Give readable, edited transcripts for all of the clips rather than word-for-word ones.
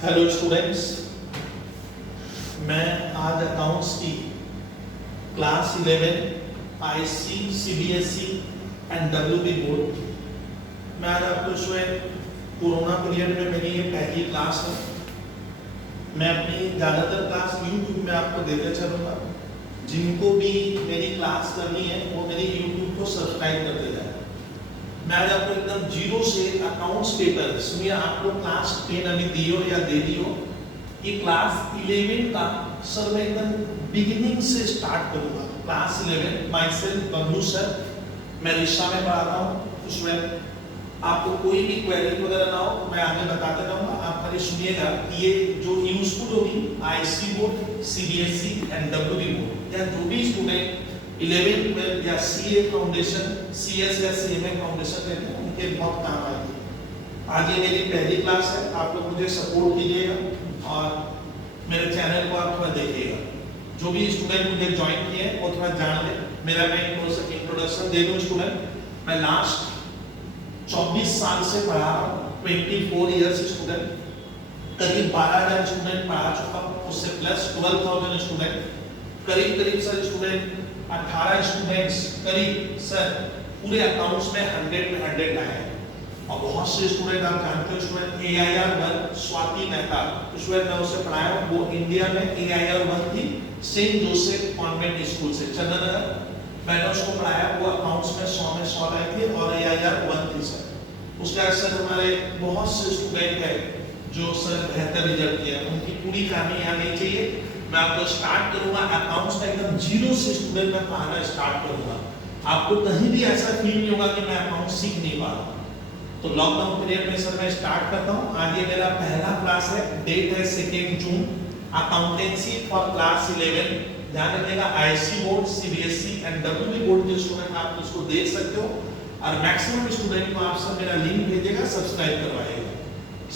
Hello students, मैं आज accounts की class 11 IC CBSE and WB board मैं आज आपको स्टूडेंट कोरोना पीरियड में मेरी ये पहली क्लास है। मैं अपनी ज़्यादातर क्लास यूट्यूब में आपको देते चलूँगा। जिनको भी मेरी क्लास करनी है वो मेरी यूट्यूब को सब्सक्राइब कर देगा। मैं आज आपको एकदम जीरो से अकाउंट्स पेपर, सुनिए आप लोग क्लास 10 अभी दियो या दे दियो, ये क्लास 11 का सर मैं एकदम बिगिनिंग से स्टार्ट करूंगा। Class 11 my self Bablu sir, मैं रिश्ता में पढ़ाता हूँ। उसमें आपको कोई भी क्वेरी वगैरह ना हो, मैं आगे बताते रहूँगा। आप खाली सुनिएगा कि ये जो यूजफुल होगी IC board, CBSE and WB board या जो भी स्टूडेंट 11 12 या सीए फाउंडेशन, सीएस या सीएमए फाउंडेशन लेते हैं उनके बहुत काम आएगी। आज ये मेरी पहली क्लास है, आप लोग मुझे सपोर्ट कीजिएगा और मेरे चैनल को आप थोड़ा देखिएगा। जो भी स्टूडेंट मुझे ज्वाइन किए हैं वो थोड़ा जान ले। मेरा मैं इंट्रोडक्शन दे दूं स्टूडेंट, मैं लास्ट 24 साल से पढ़ा रहा हूँ, 24 ईयर्स स्टूडेंट, करीब 12,000 स्टूडेंट पढ़ा चुका हूँ, उससे प्लस 12,000 स्टूडेंट, करीब सर स्टूडेंट 18 स्टूडेंट्स करीब सर पूरे अकाउंट्स में 100 में 100 लाए हैं। और बहुत से स्टूडेंट आप जानते हो student AIR 1 Swati Mehta student मैं उसे पढ़ाया हूँ, वो इंडिया में AIR 1 थी सेंट जोसेफ कॉन्वेंट स्कूल से चंदननगर, मैंने उसको पढ़ाया। वो अकाउंट्स में 100 में 100 लाए थे और AIR 1 थी सर। उसके बाद सर हमारे बहुत से स्टूडेंट है जो सर बेहतर रिजल्ट किया, उनकी पूरी कहानी यहाँ नहीं चाहिए। मैं आपको स्टार्ट करूंगा अकाउंट्स का एकदम जीरो से स्टूडेंट में पढ़ाना स्टार्ट करूंगा। आपको कहीं भी ऐसा फील नहीं होगा कि मैं अकाउंट सीख नहीं पा रहा। तो लॉकडाउन पीरियड में सर मैं स्टार्ट करता हूँ। आज ये मेरा पहला क्लास है, डेट है 2 जून, अकाउंटेंसी फॉर क्लास 11। ध्यान रखिएगा IC board, CBSE and WB board के स्टूडेंट आप उसको देख सकते हो और मैक्सिमम स्टूडेंट को आप सब मेरा लिंक भेजिएगा, सब्सक्राइब करवाइएगा।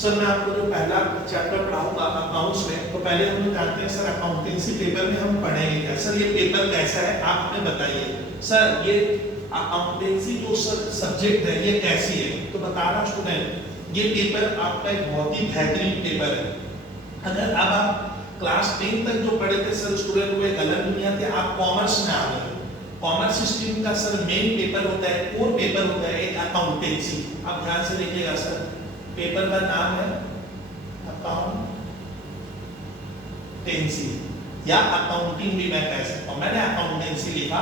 सर मैं आपको जो पहला चैप्टर पढ़ाऊंगा अकाउंट्स में, तो पहले हम लोग जानते हैं सर अकाउंटेंसी पेपर में हम पढ़ेंगे क्या। सर ये पेपर कैसा है आप हमें बताइए। सर ये अकाउंटेंसी जो सर सब्जेक्ट है ये कैसी है, तो बता रहा स्टूडेंट ये पेपर आपका एक बहुत ही बेहतरीन पेपर है। अगर अब आप क्लास 10 तक जो पढ़े थे सर स्टूडेंट वो एक अलग दुनिया थे, आप कॉमर्स में आ गए। कॉमर्स स्ट्रीम का सर मेन पेपर होता है, कोर पेपर होता है एक अकाउंटेंसी। आप ध्यान से देखिएगा सर, पेपर का नाम है अकाउंटेंसी या अकाउंटिंग भी मैं कह सकता हूं। मैंने अकाउंटेंसी लिखा।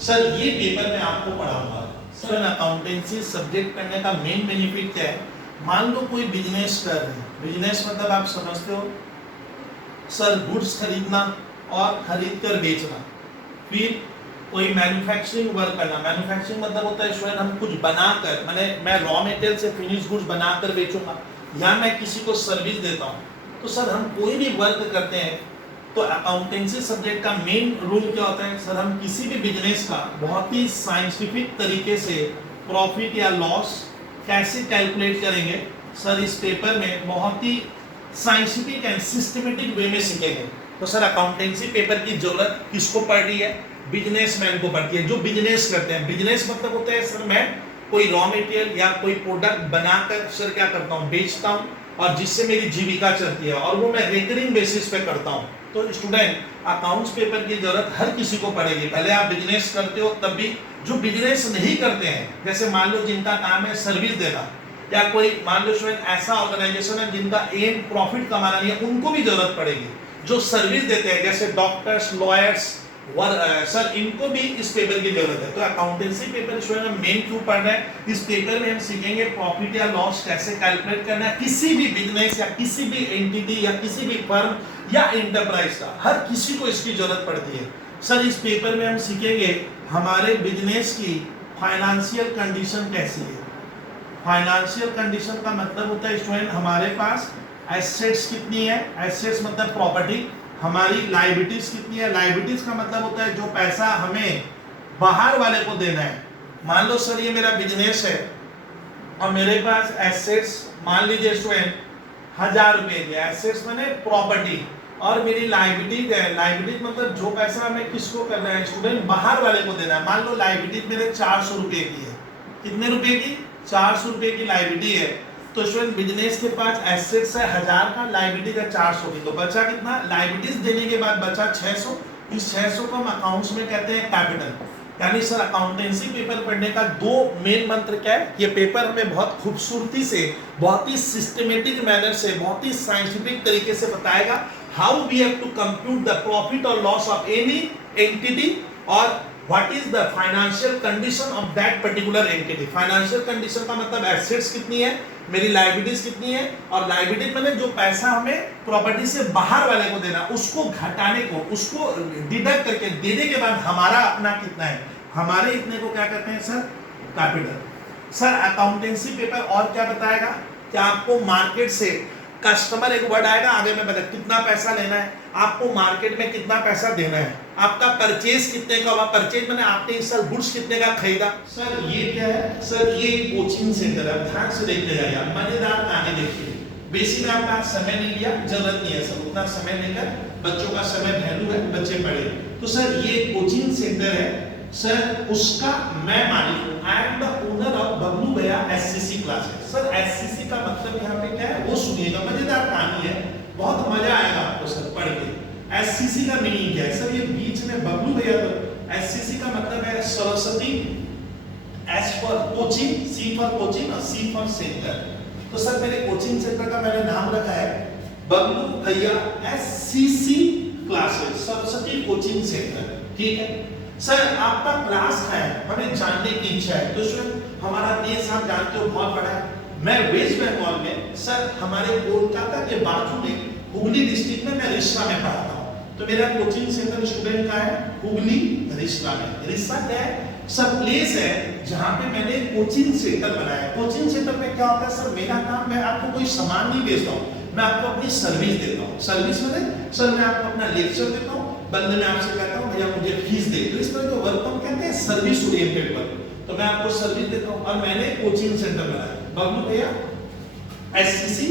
सर ये पेपर मैं आपको पढ़ाऊंगा। सर अकाउंटेंसी सब्जेक्ट करने का मेन बेनिफिट क्या है। मान लो कोई बिजनेस कर रहे हैं, बिजनेस मतलब आप समझते हो सर गुड्स खरीदना और खरीद कर बेचना। फिर कोई मैन्युफैक्चरिंग वर्क करना, मैन्युफैक्चरिंग मतलब होता है स्टूडेंट हम कुछ बनाकर, मैंने मैं रॉ मटेरियल से फिनिश गुड्स बनाकर बेचूंगा या मैं किसी को सर्विस देता हूं। तो सर हम कोई भी वर्क करते हैं तो अकाउंटेंसी सब्जेक्ट का मेन रूल क्या होता है सर, हम किसी भी बिजनेस का बहुत ही साइंटिफिक तरीके से प्रॉफिट या लॉस कैसे कैलकुलेट करेंगे सर इस पेपर में बहुत ही साइंटिफिक एंड सिस्टमेटिक वे में सीखेंगे। तो सर अकाउंटेंसी पेपर की जरूरत किसको पड़ रही है, बिजनेसमैन को पड़ती है जो बिजनेस करते हैं। बिजनेस मतलब होता है सर मैं कोई रॉ मटेरियल या कोई प्रोडक्ट बनाकर सर क्या करता हूँ बेचता हूँ और जिससे मेरी जीविका चलती है और वो मैं रेकरिंग बेसिस पे करता हूँ। तो स्टूडेंट अकाउंट्स पेपर की जरूरत हर किसी को पड़ेगी, भले आप बिजनेस करते हो तब भी। जो बिजनेस नहीं करते हैं जैसे मान लो जिनका काम है सर्विस देना या कोई मान लो स्टूडेंट ऐसा ऑर्गेनाइजेशन है जिनका एम प्रॉफिट कमाना नहीं है, उनको भी जरूरत पड़ेगी। जो सर्विस देते हैं जैसे डॉक्टर्स, लॉयर्स, सर इनको भी इस पेपर की जरूरत है। तो अकाउंटेंसी पेपर स्टूडेंट हम मेन क्यों पढ़ रहे हैं, इस पेपर में हम सीखेंगे प्रॉफिट या लॉस कैसे कैलकुलेट करना है किसी भी बिजनेस या किसी भी एंटिटी या किसी भी फर्म या एंटरप्राइज का, हर किसी को इसकी जरूरत पड़ती है। सर इस पेपर में हम सीखेंगे हमारे बिजनेस की फाइनेंशियल कंडीशन कैसी है। फाइनेंशियल कंडीशन का मतलब होता है स्टूडेंट हमारे पास एसेट्स कितनी है, एसेट्स मतलब प्रॉपर्टी, हमारी लायबिलिटीज कितनी है, लायबिलिटीज का मतलब होता है जो पैसा हमें बाहर वाले को देना है। मान लो सर ये मेरा बिजनेस है और मेरे पास एसेट्स मान लीजिए स्टूडेंट 1000 रुपए की, एसेट्स माने प्रॉपर्टी, और मेरी लायबिलिटीज है, लायबिलिटीज मतलब जो पैसा हमें किसको करना है स्टूडेंट बाहर वाले को देना है। मान लो लायबिलिटीज मेरे 400 रुपए की है, कितने रुपए की, 400 रुपए की लायबिलिटी है। तो स्टूडेंट बिजनेस के पास एसेट्स है 1000 का, लायबिलिटी है 400 की, तो बचा कितना? लायबिलिटीज देने के बाद बचा 600। इस 600 को हम अकाउंट्स में कहते हैं कैपिटल। यानी सर अकाउंटेंसी पेपर पढ़ने का दो मेन मंत्र क्या है? ये पेपर हमें बहुत खूबसूरती से, बहुत ही सिस्टमेटिक मैनर से, बहुत ही साइंटिफिक तरीके से बताएगा how we have to compute the profit और लॉस ऑफ एनी एंटिटी और what is the financial condition of that particular entity. Financial condition का मतलब एसेट्स कितनी है, मेरी लायबिलिटीज कितनी है, और लायबिलिटी मतलब जो पैसा हमें प्रॉपर्टी से बाहर वाले को देना, उसको घटाने को, उसको डिडक्ट करके देने के बाद हमारा अपना कितना है, हमारे इतने को क्या कहते हैं sir? Capital. Sir accountancy paper और क्या बताएगा कि आपको मार्केट से कस्टमर एक वर्ड आएगा आगे में बता कितना पैसा लेना है, आपको मार्केट में कितना पैसा देना है, आपका परचेज कितने का हुआ, परचेज मैंने आपने इस साल गुड्स कितने का खरीदा। सर ये क्या है? सर ये कोचिंग सेंटर है, ध्यान से देखते जाइए, मजेदार कहानी देखिए। बेसिक में आपका समय नहीं लिया, जरूरत नहीं है सर उतना समय लेकर, बच्चों का समय वैल्यू है, बच्चे पढ़े। तो सर ये कोचिंग सेंटर है सर, उसका मैं मालिक हूं, I am the owner of Bablu भैया एससीसी क्लासेस। सर एससीसी का मतलब यहाँ पे क्या है वो सुनिएगा, मजेदार कहानी है, बहुत मजा आएगा आपको सर पढ़ के। एससीसी का मीनिंग क्या है सर? ये बीच में बबलू भैया, तो एससीसी का मतलब है Saraswati, S for coaching, C for coaching और सी फॉर सेंटर। तो सर मेरे कोचिंग सेंटर का मैंने नाम रखा है बबलू भैया SCC classes, Saraswati coaching centre. ठीक है सर, आपका क्लास है हमें जानने की इच्छा है। तो स्टूडेंट हमारा देश आप जानते हो बहुत बड़ा है। मैं वेस्ट बंगाल में सर हमारे कोलकाता के बाजू में हुगली डिस्ट्रिक्ट में मैं रिश्ता में पढ़ाता हूँ। तो मेरा कोचिंग सेंटर स्टूडेंट का है हुगली रिश्ता में। रिश्ता क्या है सर? प्लेस है जहाँ पे मैंने कोचिंग सेंटर बनाया। कोचिंग सेंटर में क्या होता है सर? मेरा काम, मैं आपको कोई सामान नहीं बेचता हूँ, मैं आपको अपनी सर्विस देता हूँ। सर्विस में सर मैं आपको अपना लेक्चर देता हूँ, बंदे में आपसे कहता हूँ भैया मुझे फीस दे। तो इस तरह के वर्क को कहते हैं सर्विस ओरिएंटेड वर्क। तो मैं आपको सर्विस देता हूँ और मैंने कोचिंग सेंटर बनाया बबलू भैया एससीसी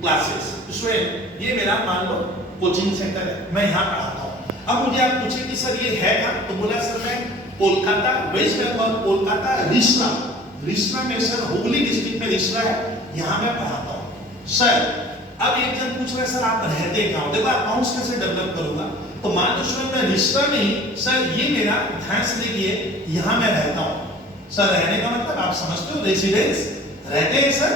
क्लासेस। स्टूडेंट ये मेरा मान लो कोचिंग सेंटर है, मैं यहाँ पढ़ाता हूँ। अब मुझे आप पूछे कि सर ये है क्या? तो बोला सर मैं कोलकाता, वेस्ट बंगाल कोलकाता रिश्ता, रिश्ता में सर हुगली डिस्ट्रिक्ट में रिश्ता है, यहाँ मैं पढ़ाता हूँ। सर अब एक जन पूछ रहा है सर आप रहते कहाँ? देखो अकाउंट्स कैसे डेवलप करूंगा। तो मान लो सर मैं रिश्ता में ही, सर ये मेरा, ध्यान से देखिए, यहाँ मैं रहता हूँ। सर रहने का मतलब आप समझते हो, रेसिडेंस, रहते हैं सर।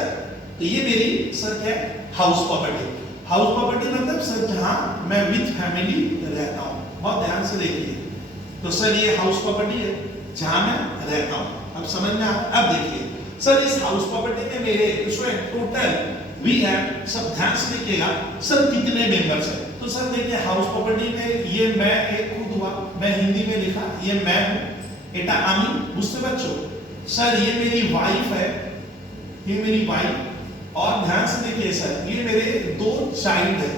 तो ये मेरी सर क्या है? House property. हाउस प्रॉपर्टी मतलब सर जहाँ मैं विथ फैमिली रहता हूँ। बहुत ध्यान से देखिए, तो सर ये हाउस प्रॉपर्टी है जहाँ मैं रहता हूँ। अब समझ में आ? अब देखिए सर इस हाउस प्रॉपर्टी में मेरे टोटल वी हैव, सब ध्यान से देखिएगा सर कितने मेंबर्स हैं। तो सर देखिए हाउस प्रॉपर्टी में ये मैं एक खुद हुआ, मैं हिंदी में लिखा, ये मैं हूँ, एटा आमी, बुझते बच्चों। सर ये मेरी वाइफ है, ये मेरी वाइफ, और ध्यान से देखिए सर ये मेरे दो चाइल्ड है।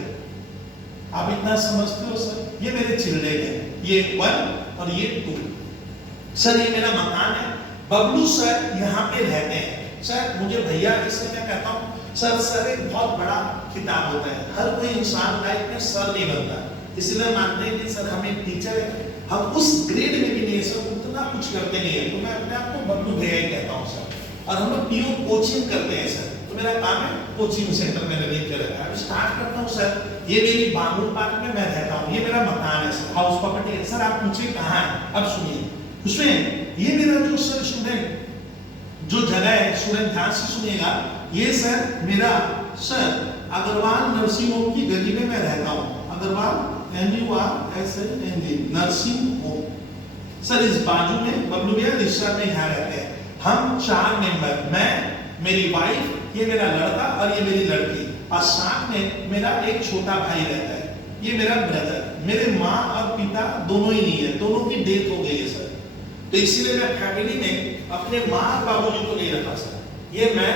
आप इतना समझते हो सर? ये मेरे चिल्ड्रेन है, ये 1 और ये 2। सर ये मेरा मकान है। बबलू सर यहाँ पे रहते हैं। सर मुझे भैया इससे मैं कहता हूँ सर एक बहुत बड़ा किताब होता है, हर कोई इंसान लाइफ में सर नहीं बनता, इसलिए मानते हैं कि सर हम एक टीचर है, हम उस ग्रेड में भी नहीं है सर, उतना कुछ करते नहीं है। तो मैं अपने आप को बबलू भैया ही कहता हूँ सर, और हम लोग पीओ कोचिंग करते हैं सर। तो मेरा काम है कोचिंग सेंटर मैंने लिख के रखा है। स्टार्ट करता हूँ सर, ये मेरी बागुल पार्क में मैं रहता हूँ, ये मेरा मकान है सर, हाउस प्रॉपर्टी है। सर आप पूछे कहाँ है? अब सुनिए, उसमें ये मेरा जो सर स्टूडेंट जो जगह है, स्टूडेंट ध्यान से सुनिएगा, ये सर मेरा सर अग्रवाल नर्सिंग होम की गली में मैं रहता हूँ। Agarwal NURSING nursing home. Sir इस बाजू में बबलू भैया रिश्ता में यहाँ रहते हैं। हम 4 मेंबर, मैं, मेरी वाइफ, ये मेरा लड़का और ये मेरी लड़की, और साथ में मेरा एक छोटा भाई रहता है, ये मेरा ब्रदर। मेरे माँ और पिता दोनों ही नहीं है, दोनों की डेथ हो गई है सर। तो इसीलिए मैं फैमिली में अपने माँ और बाबूजी को नहीं रखा सर। ये मैं,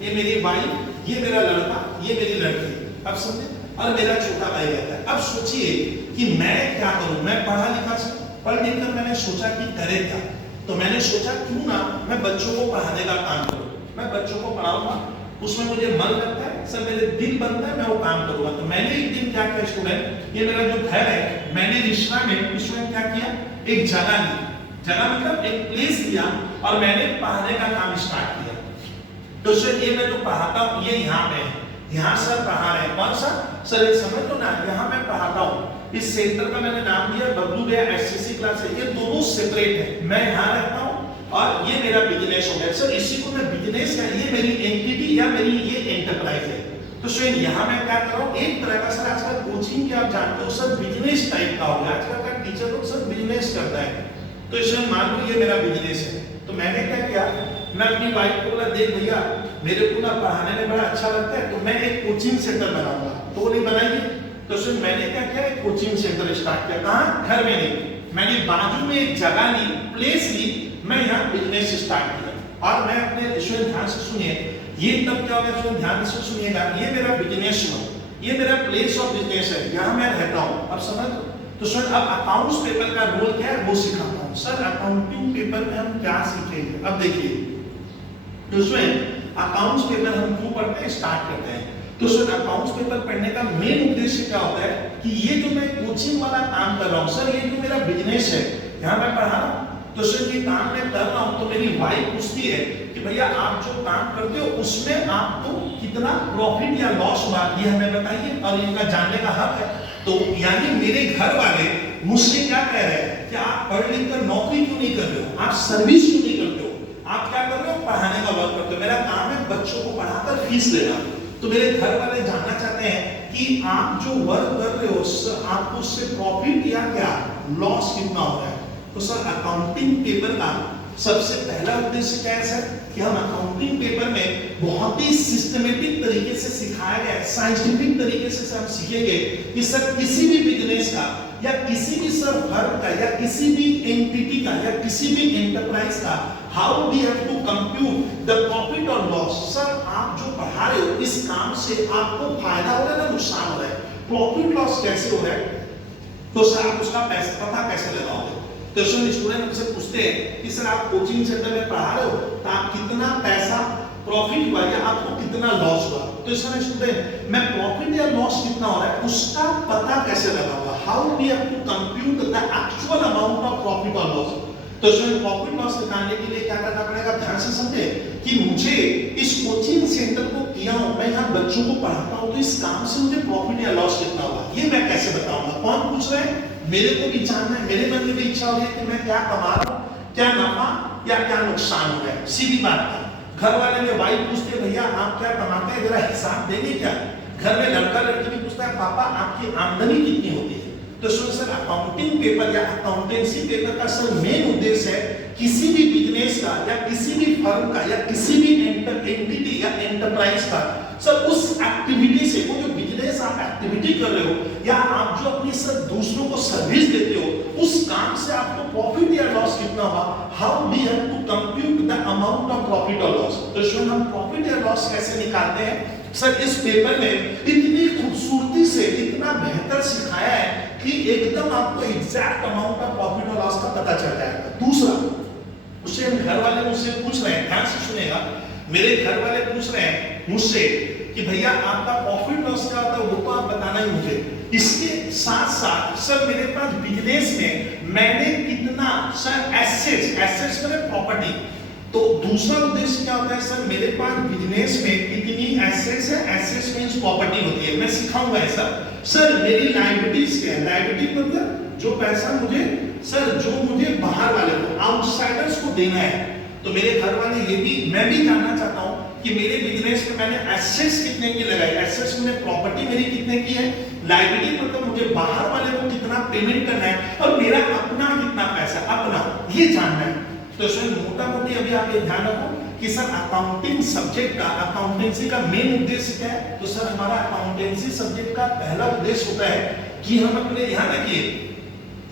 ये मेरी वाइफ, ये मेरा लड़का, ये मेरी लड़की, अब समझे, और मेरा छोटा भाई रहता है। अब सोचिए कि मैं क्या करूं? मैं पढ़ा लिखा सर, पढ़ लिख कर मैंने सोचा कि करे क्या? तो मैंने सोचा क्यों ना मैं बच्चों को पढ़ाने का काम करूं, मैं बच्चों को पढ़ाऊंगा, उसमें मुझे मन लगता है सर, मेरे दिल बनता है, मैं वो काम करूंगा। तो मैंने एक दिन क्या किया स्टूडेंट, ये मेरा जो घर है, मैंने रिश्ता में स्टूडेंट क्या किया, एक जगह ली, जगह मतलब एक प्लेस लिया, और मैंने पढ़ाने का काम स्टार्ट किया। तो सर ये मैं जो पढ़ाता हूँ ये यहाँ पे है, यहाँ सर पढ़ा रहे हैं। कौन सा सर ये समझ लो ना, यहाँ मैं पढ़ाता हूँ, इस सेंटर का मैंने नाम दिया बबलू गया एससीसी क्लास है, ये दोनों सेपरेट है। मैं यहाँ रहता हूँ और ये मेरा बिजनेस हो गया। सर इसी को मैं बिजनेस का, ये मेरी एंटिटी या मेरी ये एंटरप्राइज है। तो सर यहाँ मैं क्या कर रहा हूँ, एक तरह का सर आजकल कोचिंग के आप जानते हो सर बिजनेस टाइप का हो गया, आजकल का टीचर लोग सर बिजनेस करता है। तो इसमें मान लो ये मेरा बिजनेस है, तो मैंने क्या किया, मैं अपनी वाइफ को बोला देख भैया मेरे को ना पढ़ाने में बड़ा अच्छा लगता है, तो मैं एक कोचिंग सेंटर बनाऊंगा। तो वो नहीं बनाइए, तो सर मैंने क्या किया, एक कोचिंग सेंटर स्टार्ट किया। कहाँ, घर में नहीं, मैंने बाजू में एक जगह ली, प्लेस ली, मैं यहाँ बिजनेस स्टार्ट किया। और मैं अपने स्टूडेंट ध्यान से सुनिए, ये तब क्या होगा स्टूडेंट ध्यान से सुनिएगा, ये मेरा बिजनेस हुआ, ये मेरा प्लेस ऑफ बिजनेस है, यहाँ मैं रहता हूँ। अब समझ, तो सर अब अकाउंट्स पेपर का रोल क्या है वो सिखाता हूँ। सर अकाउंटिंग पेपर में हम क्या सीखेंगे, अब देखिए, तो उसमें अकाउंट्स पेपर हम क्यों पढ़ते हैं, स्टार्ट करते हैं। तो सर अकाउंट्स पेपर पढ़ने का मेन उद्देश्य क्या होता है कि ये जो मैं कोचिंग वाला काम कर रहा हूँ, सर ये जो मेरा बिजनेस है, यहाँ मैं पढ़ा रहा हूँ, तो सर ये काम मैं कर रहा हूँ, तो मेरी वाइफ पूछती है कि भैया आप जो काम करते हो उसमें आपको कितना प्रॉफिट या लॉस हुआ, ये हमें बताइए, और इनका जानने का हक है। तो यानी मेरे घर वाले मुझसे क्या कह रहे हैं कि आप पढ़ लिख कर नौकरी क्यों नहीं कर रहे हो, आप सर्विस क्यों नहीं करते हो, आप क्या कर रहे हो, पढ़ाने का वर्क करते हो। मेरा काम है बच्चों को पढ़ाकर फीस लेना। तो मेरे घर वाले जानना चाहते हैं कि आप जो वर्क कर रहे हो आपको उससे प्रॉफिट या क्या लॉस कितना हो रहा है। तो सर अकाउंटिंग पेपर का सबसे पहला उद्देश्य क्या है सर, कि हम अकाउंटिंग पेपर में बहुत ही सिस्टमेटिक तरीके से सिखाया गया है, साइंटिफिक तरीके से हम सीखेंगे कि सर किसी भी बिजनेस का या किसी भी सर फर्म का या किसी भी एंटिटी का या किसी भी एंटरप्राइज का how we have to compute the profit और लॉस। सर आप जो पढ़ा रहे हो इस काम से आपको फायदा हो रहा है ना नुकसान हो रहा है, प्रॉफिट लॉस कैसे हो रहा है, तो सर आप उसका पैसा पता कैसे लगाओगे। तो स्टूडेंट हमसे पूछते हैं कि सर आप कोचिंग सेंटर में पढ़ा रहे हो तो आप कितना पैसा प्रॉफिट हुआ या आपको कितना लॉस हुआ। तो इसमें स्टूडेंट मैं प्रॉफिट या लॉस कितना हो रहा है उसका पता कैसे लगाऊंगा, how we have to compute the actual amount of profit और लॉस। तो इसमें प्रॉफिट लॉस निकालने के लिए क्या करना पड़ेगा, ध्यान से समझे कि मुझे इस कोचिंग सेंटर को किया हूं, मैं यहाँ बच्चों को पढ़ाता हूं, तो इस काम से मुझे प्रॉफिट या लॉस कितना होगा ये मैं कैसे बताऊंगा। कौन पूछ रहे हैं, मेरे को भी जानना है, मेरे मन में भी इच्छा हो रही है कि मैं क्या कमा रहा हूँ, क्या नफा या क्या नुकसान हो रहा है। सीधी बात है, घर वाले में वाइफ पूछते भैया आप क्या कमाते हैं जरा हिसाब देंगे क्या, घर में लड़का लड़की भी पूछता है पापा आपकी आमदनी कितनी होती है। तो सर अकाउंटिंग पेपर या अकाउंटेंसी पेपर का सर मेन उद्देश्य है किसी भी बिजनेस का या किसी भी फर्म का या किसी भी एंटिटी या एंटरप्राइज का सर उस एक्टिविटी से, वो जो बिजनेस आप एक्टिविटी कर रहे हो या आप जो अपनी सर दूसरों को सर्विस देते हो उस काम से आपको प्रॉफिट या लॉस कितना हुआ, how we have to compute the amount of profit और लॉस। तो इसमें हम प्रॉफिट या लॉस कैसे निकालते हैं, सर इस पेपर में इतनी खूबसूरती से इतना बेहतर सिखाया है कि एकदम आपको एग्जैक्ट अमाउंट ऑफ प्रॉफिट और लॉस का पता चल जाएगा। दूसरा, उससे घर वाले मुझसे पूछ रहे हैं, ध्यान से सुनेगा, मेरे घर वाले पूछ रहे हैं मुझसे कि भैया आपका प्रॉफिट लॉस क्या होता है वो तो आप बताना ही मुझे। इसके साथ साथ सर मेरे पास बिजनेस में मैंने कितना सर एसेट्स मतलब प्रॉपर्टी, तो दूसरा उद्देश्य क्या होता है सर मेरे पास बिजनेस में कितनी एसेट्स है, एसेट्स मींस प्रॉपर्टी होती है, मैं सिखाऊंगा ऐसा। सर मेरी लायबिलिटीज क्या है, लायबिलिटी मतलब जो पैसा मुझे सर जो मुझे बाहर वाले को आउटसाइडर्स को देना है। तो मेरे घर वाले ये भी मैं भी जानना चाहता हूँ कि मेरे बिजनेस में मैंने एसेट्स कितने की लगाई, एसेट्स में प्रॉपर्टी मेरी कितने की है, लायबिलिटी मतलब मुझे बाहर वाले को कितना पेमेंट करना है और मेरा अपना कितना पैसा अपना, ये जानना है। तो इसमें मोटा मोटी अभी आप ये ध्यान रखो कि सर अकाउंटिंग सब्जेक्ट का अकाउंटेंसी का मेन उद्देश्य क्या है। तो सर हमारा अकाउंटेंसी सब्जेक्ट का पहला उद्देश्य होता है कि हम अपने यहाँ रखिए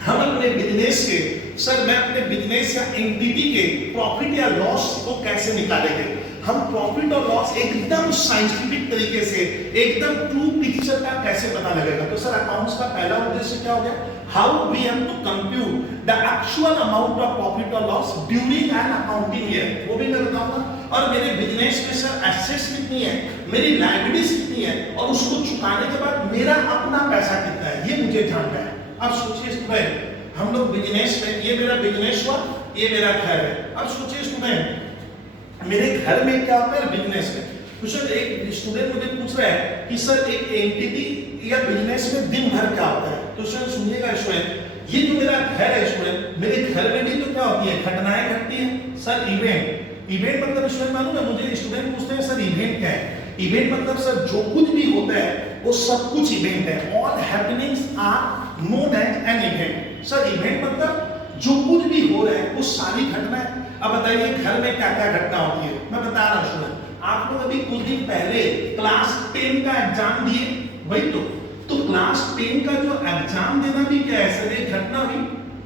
हम अपने बिजनेस के सर मैं अपने बिजनेस या एंटिटी के प्रॉफिट या लॉस को कैसे निकालेंगे। हम प्रॉफिट और लॉस एकदम साइंटिफिक तरीके से एकदम ट्रू पिक्चर का कैसे पता लगेगा। तो सर अकाउंट्स का पहला उद्देश्य क्या हो गया, how we have to compute the actual amount of profit और loss during an accounting year, वो भी मैं बताऊंगा। और मेरे बिजनेस में सर एसेट्स कितनी है, मेरी लायबिलिटीज कितनी है और उसको चुकाने के बाद मेरा अपना पैसा कितना है, ये मुझे जानना है। अब सोचिए स्टूडेंट, हम लोग बिजनेस में, ये मेरा बिजनेस हुआ, ये मेरा घर है। अब सोचिए स्टूडेंट, मेरे घर में क्या होता है, बिजनेस में। तो सर एक स्टूडेंट मुझे पूछ रहा है कि सर एक एंटिटी या बिजनेस में दिन भर क्या होता है। तो सर सुनिएगा स्टूडेंट, ये जो मेरा घर है स्टूडेंट, मेरे घर में भी तो क्या होती है, घटनाएं घटती हैं सर। इवेंट मतलब स्टूडेंट मालूम है मुझे, स्टूडेंट पूछते हैं सर इवेंट क्या है। इवेंट मतलब सर जो कुछ भी होता है वो सब कुछ इवेंट है। All happenings are known as an event. Sir event मतलब जो कुछ भी हो रहा है वो सारी घटनाएं। अब बताइए घर में क्या क्या घटना होती है, मैं बता रहा हूँ स्टूडेंट। आप लोग अभी कुछ दिन पहले क्लास 10 का एग्जाम दिए, वही तो क्लास 10 का जो एग्जाम देना भी क्या है सर, एक घटना भी।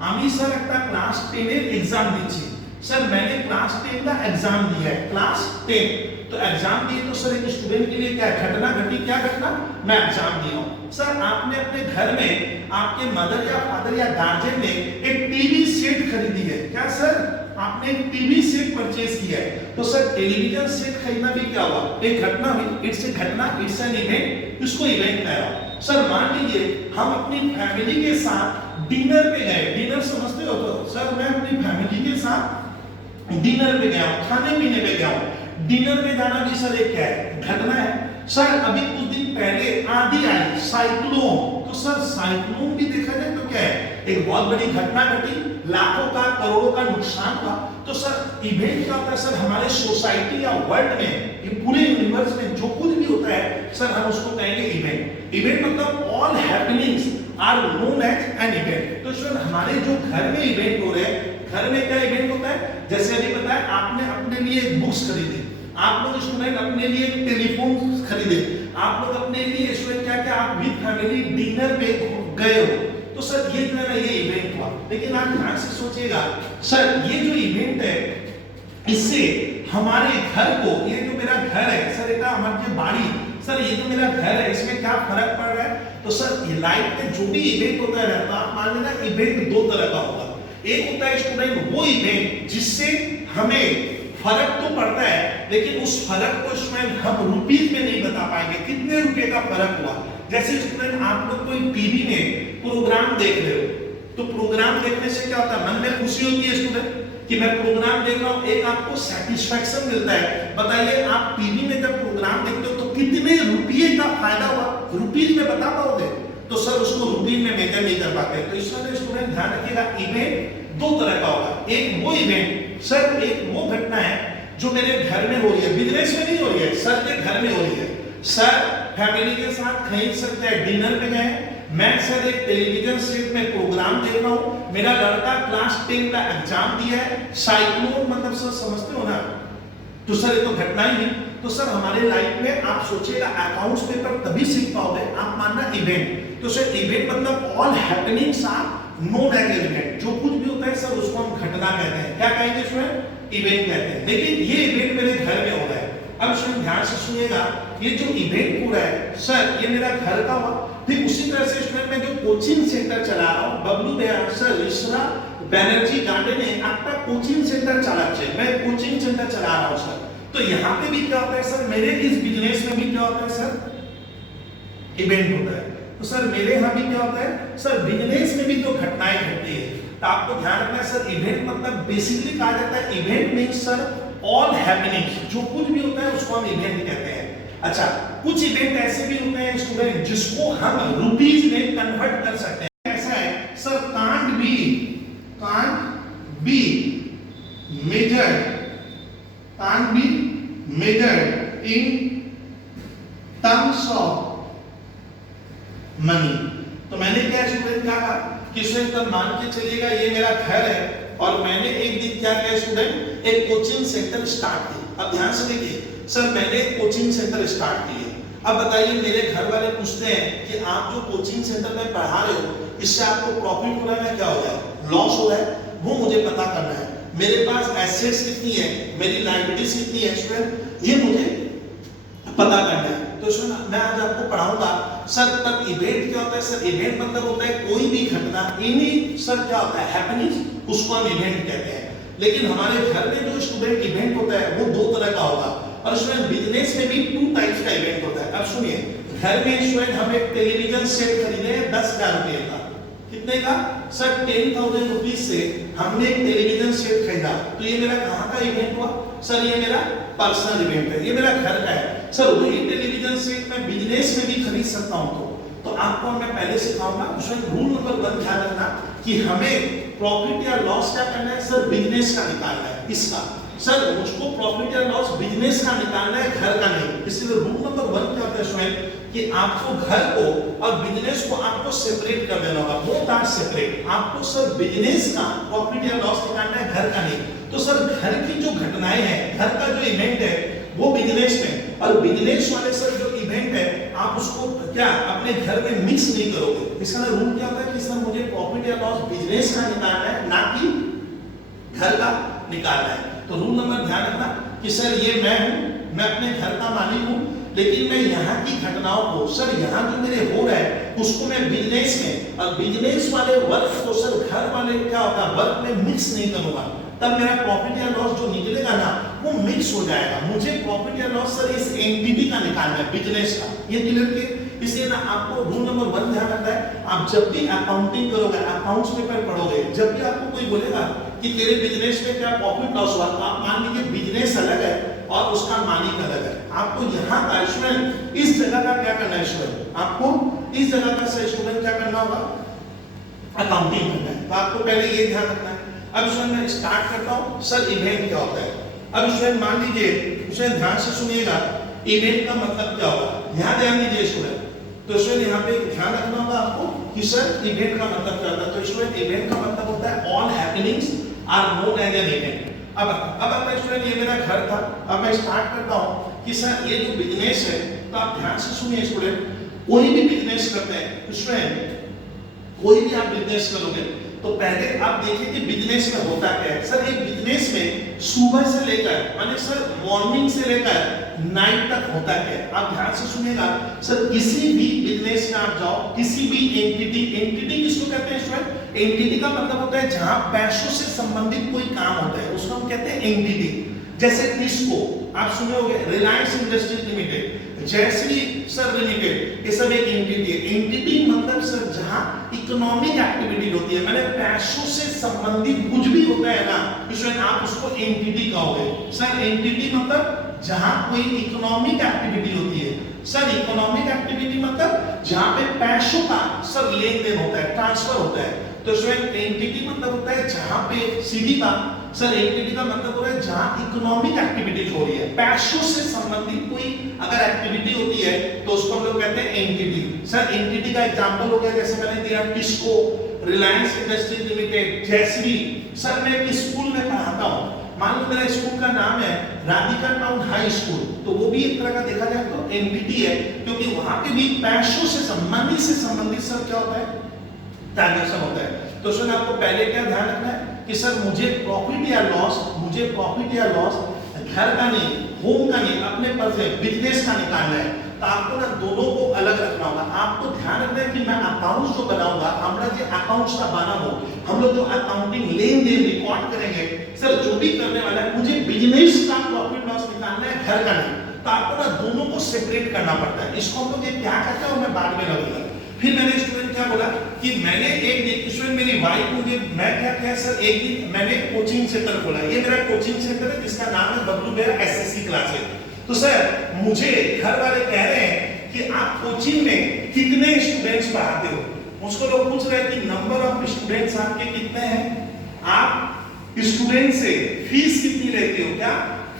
আমি স্যার একটা ক্লাস 10 এর एग्जाम দিচ্ছি। सर मैंने क्लास 10 का एग्जाम दिया है, क्लास 10। तो एग्जाम दिए तो सर एक स्टूडेंट के लिए क्या घटना घटी, क्या घटना, मैं एग्जाम दिया हूं। सर आपने अपने घर में आपके मदर या फादर या गार्जियन ने एक टीवी सेट खरीदी है, क्या सर आपने एक टीवी सेट परचेज किया है। तो सर टेलीविजन सेट खरीदना भी क्या हुआ, एक घटना हुई। इट्स ए घटना, इट्स एन इवेंट, इसको इवेंट कह रहा हूं। सर मान लीजिए हम अपनी फैमिली के साथ डिनर पे गए, डिनर समझते हो तो सर मैं अपनी फैमिली के साथ डिनर पे गया, खाने पीने पे गया। डिनर पे जाना भी सर एक क्या है, घटना है। सर अभी कुछ दिन पहले आंधी आई, साइक्लोन। तो सर साइक्लोन भी देखा जाए तो क्या है, एक बहुत बड़ी घटना घटी, लाखों का करोड़ों का नुकसान हुआ। तो सर इवेंट क्या होता है सर, हमारे सोसाइटी या वर्ल्ड में, ये पूरे यूनिवर्स में जो कुछ भी होता है सर हम उसको कहेंगे इवेंट। इवेंट मतलब all happenings are known as an event. तो सर हमारे जो घर में इवेंट हो रहे हैं, घर में क्या इवेंट होता है, जैसे अभी बताया आपने अपने लिए बुक्स खरीदे, आप लोग स्टूडेंट अपने लिए टेलीफोन खरीदे, आप लोग अपने लिए स्टूडेंट क्या क्या आप विद फैमिली डिनर पे गए हो। तो सर ये जो है ना ये इवेंट हुआ। लेकिन आप ध्यान से सोचिएगा सर, ये जो इवेंट है इससे हमारे घर को, ये जो मेरा घर है सर, एक हमारी बाड़ी, सर ये जो मेरा घर है इसमें क्या फर्क पड़ रहा है। तो सर ये लाइफ में जो भी इवेंट होता है ना, तो आप मान लेना इवेंट दो तरह का होगा। एक होता है स्टूडेंट वो इवेंट जिससे हमें फर्क तो पड़ता है, लेकिन उस फर्क को स्टूडेंट हम रुपीज में नहीं बता पाएंगे कितने रुपए का फर्क हुआ। जैसे स्टूडेंट आप लोग कोई टीवी में प्रोग्राम देख रहे हो, तो प्रोग्राम देखने से क्या होता है, मन में खुशी होती है स्टूडेंट कि मैं प्रोग्राम देख रहा हूं, एक आपको सेटिस्फैक्शन मिलता है। बताइए आप टीवी में जब प्रोग्राम देखते हो तो कितने रुपये का फायदा हुआ, रुपीज में बता पाओगे। तो सर उसको रुपीज में मेजर नहीं कर पाते। तो इसमें स्टूडेंट ध्यान रखिएगा, इवेंट दो तरह का होगा। एक वो इवेंट सर, एक वो घटना है जो मेरे घर में हो रही है, बिजनेस में नहीं हो रही है, सर के घर में हो रही है। सर फैमिली के साथ खरीद सकते हैं, डिनर पे गए, मैं सर एक टेलीविजन सेट में प्रोग्राम देख रहा हूं, मेरा लड़का क्लास 10 का एग्जाम दिया है। साइक्लोन मतलब सर समझते हो ना, तो सर ये तो घटना ही नहीं। तो सर हमारे लाइफ में आप सोचिएगा अकाउंट्स पेपर तभी सीख पाओगे, आप मानना इवेंट। तो सर इवेंट मतलब all happenings are known as event, जो कुछ भी होता है सर उसको हम घटना कहते हैं, क्या कहेंगे इसमें, इवेंट कहते हैं। लेकिन ये इवेंट मेरे घर में हो रहा है। अब स्टूडेंट ध्यान से सुनिएगा, ये जो इवेंट हो रहा है सर ये मेरा घर का हुआ। फिर उसी तरह से स्टूडेंट मैं जो कोचिंग सेंटर चला रहा हूँ, बबलू भैया सर इसरा बैनर्जी गार्डन में आपका कोचिंग सेंटर चला, मैं कोचिंग सेंटर चला रहा हूँ सर। तो यहाँ पे भी क्या होता है सर, मेरे इस बिजनेस में भी क्या होता है सर, इवेंट होता है। तो सर मेरे यहाँ भी क्या होता है सर, बिजनेस में भी तो घटनाएं घटती है। तो आपको ध्यान रखना है सर, इवेंट मतलब बेसिकली कहा जाता है, event means sir all happenings, जो कुछ भी होता है उसको हम इवेंट कहते हैं। अच्छा, कुछ इवेंट ऐसे भी होते हैं स्टूडेंट जिसको हम रुपीज में कन्वर्ट कर सकते हैं। ऐसा है sir, can't be measured in terms of money. तो मैंने क्या स्टूडेंट कहा कि स्टूडेंट मान के चलिएगा ये मेरा घर है और मैंने एक दिन क्या किया स्टूडेंट, एक कोचिंग सेंटर स्टार्ट किया। अब ध्यान से देखिए सर, मैंने एक कोचिंग सेंटर स्टार्ट किया। अब बताइए मेरे घर वाले पूछते हैं कि आप जो कोचिंग सेंटर में पढ़ा रहे हो इससे आपको प्रॉफिट हो रहा है, क्या हो रहा है, लॉस हो रहा है, वो मुझे पता करना है। मेरे पास एसेट्स कितनी है, मेरी लायबिलिटीज कितनी है स्टूडेंट, ये मुझे पता करना है। तो स्टूडेंट मैं आज आपको पढ़ाऊंगा सर तब इवेंट क्या होता है। सर इवेंट मतलब होता है कोई भी घटना, एनी सर क्या होता है हैपनिंग, उसको हम इवेंट कहते हैं। लेकिन हमारे घर में जो स्टूडेंट इवेंट होता है वो दो तरह का होगा, और स्टूडेंट बिजनेस में भी 2 टाइप्स का इवेंट होता है। अब सुनिए, घर में स्टूडेंट हम एक टेलीविजन सेट खरीदे 10,000 रुपए का, कितने का सर, 10,000 रुपीज से हमने एक टेलीविजन सेट खरीदा। तो ये मेरा कहाँ का इवेंट हुआ सर ये मेरा पर्सनल इवेंट है, ये मेरा घर का है। सर वही टेलीविजन सेट मैं बिजनेस में भी खरीद सकता हूँ। तो आपको मैं पहले सिखाऊंगा। रूल नंबर 1 ध्यान रखना कि हमें प्रॉफिट या लॉस क्या करना है, सर बिजनेस का निकालना है। इसका सर मुझको प्रॉफिट या लॉस बिजनेस का निकालना है, घर का नहीं। इसलिए रूल नंबर 1 क्या होता है स्टूडेंट कि आपको घर को और बिजनेस को आपको सेपरेट कर देना होगा, बोथ आर सेपरेट। आपको सर बिजनेस का प्रॉफिट या लॉस निकालना है, घर का नहीं। तो सर घर की जो घटनाएं हैं, घर का जो इवेंट है वो बिजनेस में, और बिजनेस वाले सर जो इवेंट है आप उसको क्या अपने घर में मिक्स नहीं करोगे। इसका रूल क्या होता है कि सर मुझे प्रॉफिट या लॉस बिजनेस का निकालना है, ना कि घर का निकालना है। तो रूल नंबर ध्यान रखना कि सर ये मैं हूं, मैं अपने घर का मालिक हूं, लेकिन मैं यहाँ की घटनाओं को, सर यहाँ जो मेरे हो रहा है उसको मैं बिजनेस में, और बिजनेस वाले वर्क को सर घर वाले क्या होगा वर्क में मिक्स नहीं करूंगा। तब मेरा प्रॉफिट या लॉस जो निकलेगा ना वो मिक्स हो जाएगा। मुझे प्रॉफिट या लॉस सर इस एंटिटी का निकालना है, बिजनेस का। ये क्लियर किए? इसलिए ना आपको रूल नंबर 1 ध्यान रखना है। आप जब भी अकाउंटिंग करोगे, अकाउंट्स पेपर पढ़ोगे, जब भी आपको कोई बोलेगा कि तेरे बिजनेस में क्या प्रॉफिट लॉस हुआ, तो आप मान लीजिए बिजनेस अलग है और उसका मालिक अलग है। आपको यहाँ का स्टूडेंट इस जगह का क्या करना है, स्टूडेंट आपको इस जगह का स्टूडेंट क्या करना होगा, अकाउंटिंग करना है। तो आपको पहले ये ध्यान रखना है। अब स्टूडेंट मैं स्टार्ट करता हूँ। सर इवेंट क्या होता है? अब स्टूडेंट मान लीजिए, स्टूडेंट ध्यान से सुनिएगा, इवेंट का मतलब क्या होगा, यहाँ ध्यान दीजिए स्टूडेंट। तो स्टूडेंट यहाँ पे ध्यान रखना होगा आपको कि सर इवेंट का मतलब क्या होता है। तो स्टूडेंट इवेंट का मतलब होता है all happenings are known as an event. अब स्टूडेंट ये मेरा घर था। अब मैं स्टार्ट करता हूँ कि सर ये जो बिजनेस है, तो आप ध्यान से सुनिए स्टूडेंट, कोई भी बिजनेस करते हैं स्टूडेंट, कोई भी आप बिजनेस करोगे तो पहले आप देखिए कि बिजनेस में होता क्या है। सर एक बिजनेस में सुबह से लेकर माने सर मॉर्निंग से लेकर नाइट तक होता है। आप ध्यान से सुनिएगा, सर किसी भी बिजनेस में आप जाओ, किसी भी एंटिटी किसको कहते हैं स्टूडेंट? एंटिटी का मतलब होता है जहां पैसों से संबंधित कोई काम होता है, उसको हम कहते हैं एंटिटी। जैसे टिस्को आप सुने होंगे, रिलायंस इंडस्ट्रीज लिमिटेड, जयश्री सर लिमिटेड, ये सब एक एंटिटी है। एंटिटी मतलब सर जहां इकोनॉमिक एक्टिविटी होती है, माने पैसों से संबंधित कुछ भी होता है ना, तो आप उसको एंटिटी कहोगे। सर एंटिटी मतलब जहां कोई इकोनॉमिक एक्टिविटी होती है। सर इकोनॉमिक एक्टिविटी मतलब जहां पे पैसों का सर लेन देन होता है, ट्रांसफर होता है। तो स्टूडेंट एंटिटी मतलब होता है जहां पे सीधी बात, सर एंटिटी का मतलब होता है जहां इकोनॉमिक एक्टिविटीज हो रही है, पैसों से संबंधित कोई अगर एक्टिविटी होती है तो उसको हम लोग कहते हैं एंटिटी। सर एंटिटी का एग्जांपल हो गया, जैसे मैंने दिया टिस्को, रिलायंस इंडस्ट्रीज लिमिटेड, जयश्री। सर मैं एक स्कूल में पढ़ाता हूं, मान लो मेरा स्कूल का नाम है राधिका टाउन हाई स्कूल, तो वो भी एक तरह का देखा जाए तो एंटिटी है, क्योंकि वहां पे भी पैसों से संबंधित सर क्या होता है, ट्रांजैक्शन होता है। तो सर आपको पहले क्या ध्यान रखना है कि सर मुझे प्रॉफिट या लॉस घर का नहीं, होम का नहीं, अपने पर से बिजनेस का निकालना है। तो आपको ना दोनों को अलग रखना होगा। आपको ध्यान रखना है कि मैं अकाउंट्स जो बनाऊंगा, हमरा जो अकाउंट्स का बना हो, हम लोग जो अकाउंटिंग लेन देन रिकॉर्ड करेंगे, सर जो भी करने वाला है, मुझे बिजनेस का प्रॉफिट लॉस निकालना है, घर का नहीं। तो आपको ना दोनों को सेपरेट करना पड़ता है। इसको हम लोग ये क्या करते हैं मैं बाद में लगूंगा। फिर मैंने स्टूडेंट क्या बोला कि मैंने एक स्टूडेंट मेरी वाइफ मुझे मैं क्या कहा सर, एक दिन मैंने कोचिंग सेंटर खोला। ये मेरा कोचिंग सेंटर है जिसका नाम है बबलू बेरा एसएससी क्लासेस। तो सर मुझे घर वाले कह रहे हैं कि आप कोचिंग में कितने स्टूडेंट्स पढ़ाते हो। मुझको लोग पूछ रहे हैं कि नंबर ऑफ स्टूडेंट्स आपके कितने हैं, आप स्टूडेंट से फीस कितनी लेते हो, क्या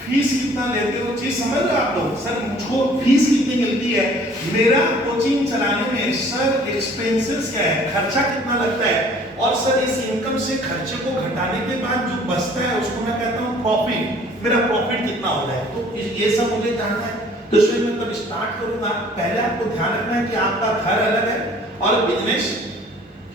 फीस कितना लेते हो, चीज समझ रहे हो आप लोग। सर मुझको फीस कितनी मिलती है, मेरा कोचिंग चलाने में सर एक्सपेंसेस क्या है, खर्चा कितना लगता है, और सर इस इनकम से खर्चे को घटाने के बाद जो बचता है उसको मैं कहता हूँ प्रॉफिट, मेरा प्रॉफिट कितना हो रहा है। तो ये सब मुझे जानना है। तो इसमें मैं तब स्टार्ट करूंगा। पहले आपको ध्यान रखना है कि आपका घर अलग है और बिजनेस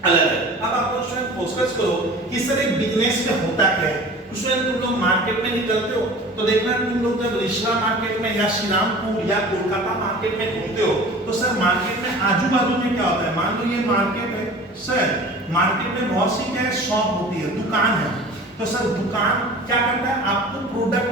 अलग है। अब आपको स्टूडेंट फोकस करो कि सर एक बिजनेस में होता क्या है। स्टूडेंट तुम लोग मार्केट में निकलते हो तो देखना तुम लोग जब रिश्ता मार्केट में या श्रीरामपुर या कोलकाता मार्केट में घूमते हो तो सर मार्केट में आजू बाजू में क्या होता है, मान लो ये मार्केट है, सर मार्केट में बहुत सी क्या है शॉप होती है, दुकान है। तो सर दुकान क्या करता है, आपको प्रोडक्ट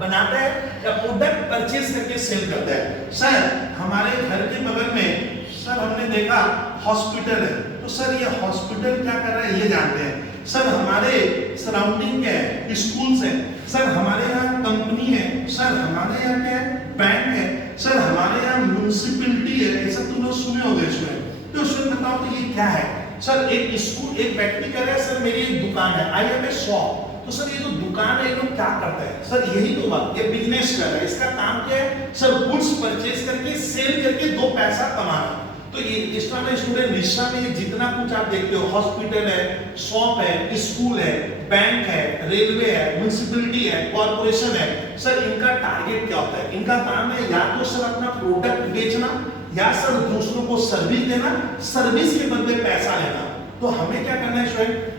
बनाता है या प्रोडक्ट परचेज करके सेल करता है। सर हमारे घर के बगल में सर हमने देखा हॉस्पिटल है, तो सर ये हॉस्पिटल क्या कर रहा है ये जानते हैं। सर हमारे सराउंडिंग क्या है, स्कूल्स है, सर हमारे यहाँ कंपनी है, सर हमारे यहाँ क्या है, बैंक है, सर हमारे यहाँ म्युनिसिपैलिटी है, ये सब तुम लोग सुने होंगे इसमें। तो उसमें बताओ तो ये क्या है। सर एक स्कूल, एक व्यक्ति कह रहा है सर मेरी एक दुकान है, आई हैव ए शॉप। तो सर ये जो दुकान है ये लोग क्या करता है, सर यही तो बात, ये बिजनेस कर रहा है, इसका काम क्या है, सर गुड्स परचेज करके सेल करके दो पैसा कमाना। तो ये इस तरह में स्टूडेंट रिक्शा में ये जितना कुछ आप देखते हो, हॉस्पिटल है, शॉप है, स्कूल है, बैंक है, रेलवे है, म्युनिसिपैलिटी है, कॉर्पोरेशन है, सर इनका टारगेट क्या होता है, इनका काम है या तो सर अपना प्रोडक्ट बेचना या सर दूसरों को सर्विस देना, सर्विस के बदले पैसा लेना। तो हमें क्या करना है स्टूडेंट,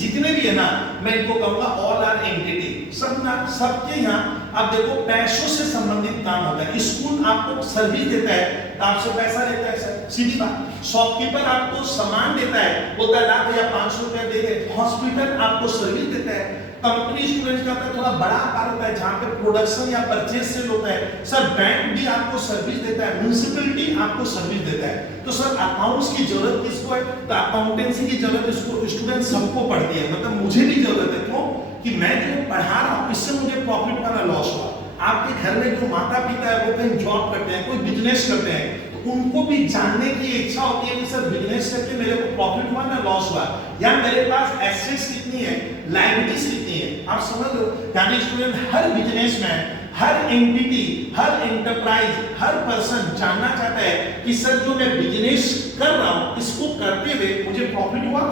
जितने भी है ना, मैं इनको कहूंगा ऑल आर एंटिटी, सब ना, सबके यहाँ आप देखो पैसों से संबंधित काम होता है। स्कूल आपको सर्विस देता है तो आपसे पैसा लेता है सर, सीधी बात। शॉपकीपर आपको सामान देता है, बोलता है ना भैया 500 रुपया दे दे। हॉस्पिटल आपको सर्विस देता है। कंपनी स्टूडेंट का थोड़ा बड़ा आकार होता है जहां पे प्रोडक्शन या परचेज सेल होता है। सर बैंक भी आपको सर्विस देता है, म्युनिसिपैलिटी आपको सर्विस देता है। तो सर अकाउंट्स की जरूरत किसको है, तो अकाउंटेंसी की जरूरत इसको स्टूडेंट सबको पड़ती है, मतलब मुझे भी जरूरत है। क्यों कि मैं जो पढ़ा रहा हूँ इससे मुझे प्रॉफिट वाला लॉस हुआ। आपके घर में जो माता पिता है वो कहीं जॉब करते हैं, कोई बिजनेस करते हैं, तो उनको भी जानने की इच्छा होती है कि सर बिजनेस करके मेरे को प्रॉफिट हुआ ना लॉस हुआ, या मेरे पास एसेट्स कितनी है, लायबिलिटीज कितनी है। आप समझ लो, यानी स्टूडेंट हर बिजनेसमैन, हर एंटिटी, हर एंटरप्राइज, हर पर्सन जानना चाहता है कि सर जो मैं बिजनेस कर रहा हूं इसको करते हुए मुझे प्रॉफिट हुआ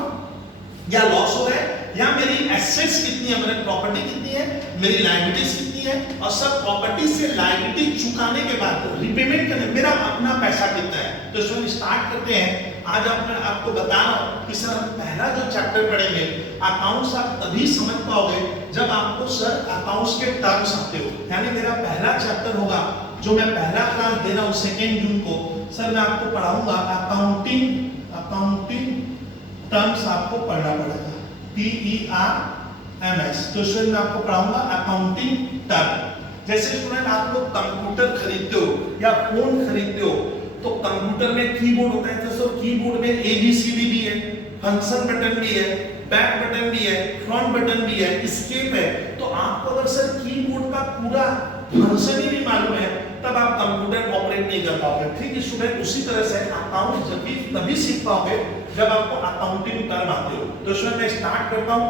या लॉस हो रहा है, या मेरी एसेट्स कितनी है, मेरी प्रॉपर्टी कितनी है, मेरी लायबिलिटीज कितनी है, और सब प्रॉपर्टी से लायबिलिटी चुकाने के बाद रिपेमेंट करने मेरा अपना पैसा कितना है। तो इसमें स्टार्ट करते हैं। आज मैं आपको बता रहा हूं कि सर हम पहला जो चैप्टर पढ़ेंगे अकाउंट्स, आप तभी समझ पाओगे जब आपको सर अकाउंट्स के टर्म्स आते हो। यानी मेरा पहला चैप्टर होगा जो मैं पहला क्लास दे रहा हूं 2 जून को, सर मैं आपको पढ़ाऊंगा अकाउंटिंग टर्म्स आपको पढ़ना पड़ेगा, TERMS। तो स्टूडेंट मैं आपको पढ़ाऊंगा अकाउंटिंग टर्म। जैसे स्टूडेंट आप लोग कंप्यूटर खरीदते हो या फोन खरीदते हो तो कंप्यूटर में कीबोर्ड होता है, तो कीबोर्ड में ABCD भी है, फंक्शन बटन भी है, बैक बटन भी है, फ्रंट बटन भी है, एस्केप है। तो आपको अगर सर कीबोर्ड का पूरा फंक्शन ही नहीं मालूम है तब आप कंप्यूटर ऑपरेट नहीं कर पाओगे। ठीक स्टूडेंट, उसी तरह से अकाउंट जब भी तभी सीख पाओगे जब आपको अकाउंटिंग टर्म आते हो। तो स्टूडेंट मैं स्टार्ट करता हूं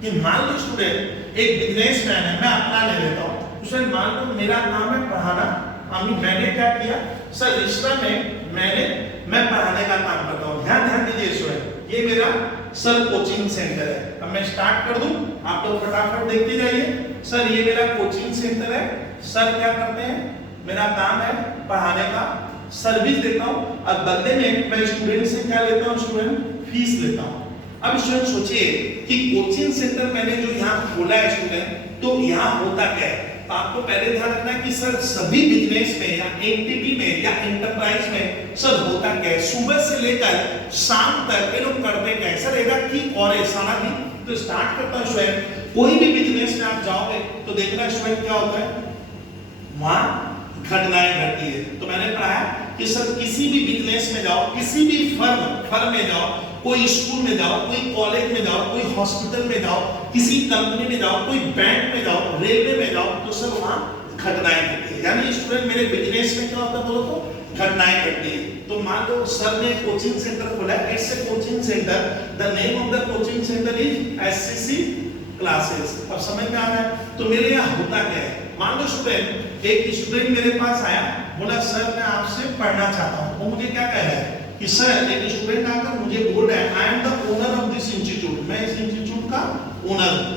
कि मान लो स्टूडेंट एक बिजनेसमैन है, मैं अपना ले लेता हूं। स्टूडेंट मान लो मेरा काम है पढ़ाना, मैंने क्या किया सर रिश्ता में मैं पढ़ाने का काम करता हूं। ध्यान दीजिए स्टूडेंट, ये मेरा सर कोचिंग सेंटर है। अब मैं स्टार्ट कर दूं, आप लोग फटाफट देखते जाइए। सर ये मेरा कोचिंग सेंटर है, सर क्या करते हैं, मेरा काम है पढ़ाने का, सर्विस देता हूं, और बदले में मैं स्टूडेंट से क्या लेता हूं, स्टूडेंट फीस लेता हूं। अब स्टूडेंट सोचिए कि कोचिंग सेंटर मैंने जो यहाँ खोला है स्टूडेंट, तो यहाँ होता क्या है। तो आपको पहले ध्यान रखना है कि सर सभी बिजनेस में या एंटिटी में या एंटरप्राइज में सर होता क्या है, सुबह से लेकर शाम तक ये लोग करते क्या है। सर एगा की और सारा भी। तो स्टार्ट करता हूं स्टूडेंट, कोई भी बिजनेस में आप जाओगे तो देखना स्टूडेंट क्या होता है, वहां घटनाएं घटती है। तो मैंने पढ़ा कि सर किसी भी बिजनेस में जाओ, किसी भी फर्म में जाओ, कोई स्कूल में जाओ, कोई कॉलेज में जाओ, कोई हॉस्पिटल में जाओ, किसी कंपनी में जाओ, कोई बैंक में जाओ, रेलवे में जाओ, तो सर वहां घटनाएं घटती है। यानी स्टूडेंट मेरे बिजनेस में क्या होता है बोलो तो घटनाएं घटती है। तो मान लो सर ने कोचिंग सेंटर खोला है, it's a coaching centre, the name of the coaching centre is SCC classes. अब समझ में आ रहा है। तो मेरे यहाँ होता क्या है, मान लो स्टूडेंट, एक स्टूडेंट मेरे पास आया, बोला सर मैं आपसे पढ़ना चाहता हूँ। वो मुझे क्या कह रहा है कि सर, एक स्टूडेंट आकर मुझे बोल रहा है I am the owner of this institute, मैं इस इंस्टीट्यूट का ओनर हूँ।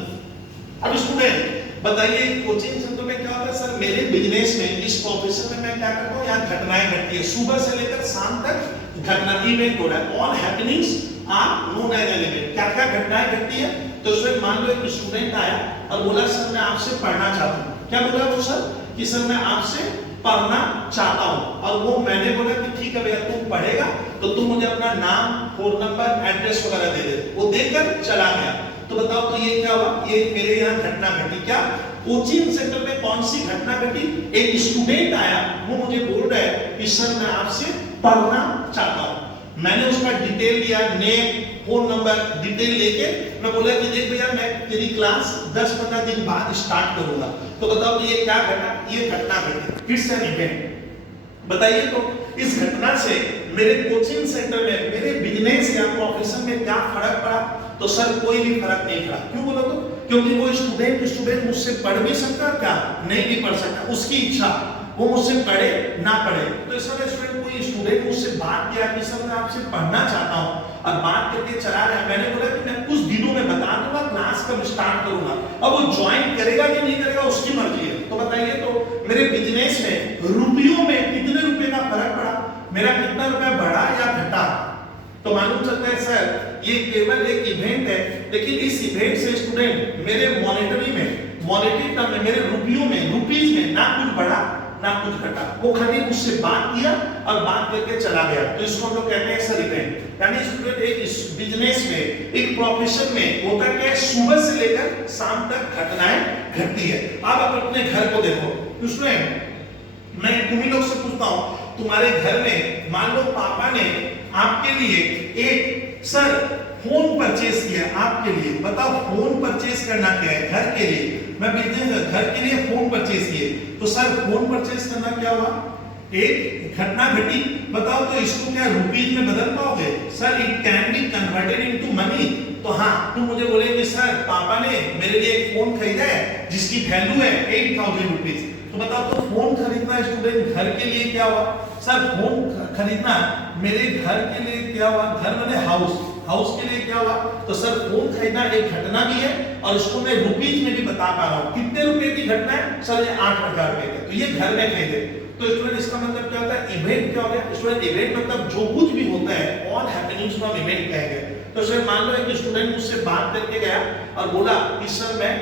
अब स्टूडेंट बताइए कोचिंग सेंटर में क्या होता है, सर मेरे बिजनेस में, इस प्रोफेशन में मैं क्या करता हूँ, यहाँ घटनाएं घटती है, सुबह से लेकर शाम तक घटना इवेंट हो रहा है, all happenings are known as an event. क्या क्या घटनाएं घटती है। तो उसमें मान लो एक स्टूडेंट आया और बोला सर मैं आपसे पढ़ना चाहता हूँ। क्या बोला वो सर कि सर मैं आपसे पढ़ना चाहता हूँ, और वो मैंने बोला कि ठीक है भैया तुम पढ़ेगा तो तुम मुझे अपना नाम, फोन नंबर, एड्रेस वगैरह दे दे। वो देकर चला गया। तो बताओ तो ये क्या हुआ, ये मेरे यहाँ घटना घटी। क्या कोचिंग सेंटर में कौन सी घटना घटी, एक स्टूडेंट आया, वो मुझे बोल रहा है कि सर मैं आपसे पढ़ना चाहता हूँ। मैंने उसका डिटेल दिया, नेम, फोन नंबर डिटेल लेके मैं बोला कि देख भैया मैं तेरी क्लास 10-15 दिन बाद स्टार्ट करूंगा, तो बताओ कि ये क्या घटा, ये घटना घटी, इट्स एन इवेंट। बताइए तो इस घटना से मेरे कोचिंग सेंटर में, मेरे बिजनेस या प्रोफेशन में क्या फर्क पड़ा? तो सर कोई भी फर्क नहीं पड़ा। क्यों बोलो तो? क्योंकि वो स्टूडेंट मुझसे पढ़ भी सकता, क्या नहीं भी पढ़ सकता, उसकी इच्छा, वो मुझसे पढ़े ना पढ़े। तो इस समय स्टूडेंट, कोई स्टूडेंट मुझसे बात किया कि सर मैं आपसे पढ़ना चाहता हूँ, और बात करके चला गया। मैंने बोला कि मैं कुछ दिनों में बता दूंगा क्लास कब स्टार्ट करूंगा, अब वो ज्वाइन करेगा कि नहीं करेगा उसकी मर्जी है। तो बताइए तो मेरे बिजनेस में रुपयों में कितने रुपए का फर्क पड़ा, मेरा कितना रुपया बढ़ा या घटा? तो मालूम चलता है सर ये केवल एक इवेंट है, लेकिन इस इवेंट से स्टूडेंट मेरे मॉनेटरी टर्म में, मेरे रुपयों में, रुपीज में ना कुछ बढ़ा ना कुछ घटा। वो खाली मुझसे बात किया और बात करके चला गया। तो इसको हम लोग कहते हैं सर इवेंट। यानी स्टूडेंट एक बिजनेस में, एक प्रोफेशन में होता क्या है, सुबह से लेकर शाम तक घटनाएं घटती है। अब अपने घर को देखो स्टूडेंट, मैं तुम्ही लोग से पूछता हूं, तुम्हारे घर में मान लो पापा ने आपके लिए एक सर फोन परचेज किया आपके लिए। बताओ फोन परचेज करना क्या है? घर के लिए, मैं बिजनेस घर के लिए फोन परचेज किए, तो सर फोन परचेज करना क्या हुआ? एक घटना घटी। बताओ तो इसको क्या रुपीज में बदल पाओगे? Sir it can be converted into money. तो हाँ, तुम मुझे बोलेंगे सर पापा ने मेरे लिए एक फोन खरीदा है जिसकी वैल्यू है 8000 रुपीज। तो बताओ तो फोन खरीदना स्टूडेंट घर के लिए क्या हुआ? सर फोन खरीदना मेरे घर के लिए क्या हुआ? घर मैंने हाउस के लिए क्या हुआ? तो सर फोन खरीदना एक घटना भी है, और इसको मैं रुपीज में भी बता पा रहा हूँ। कितने रुपए की घटना है? सर ये 8000 रुपए का। तो ये घर में खरीदे। तो स्टूडेंट इसका मतलब क्या होता है? इवेंट क्या हो गया स्टूडेंट? इवेंट मतलब जो कुछ भी होता है, ऑल हैपनिंग्स को हम इवेंट कहेंगे। तो सर मान लो एक स्टूडेंट मुझसे बात करके गया और बोला कि सर मैं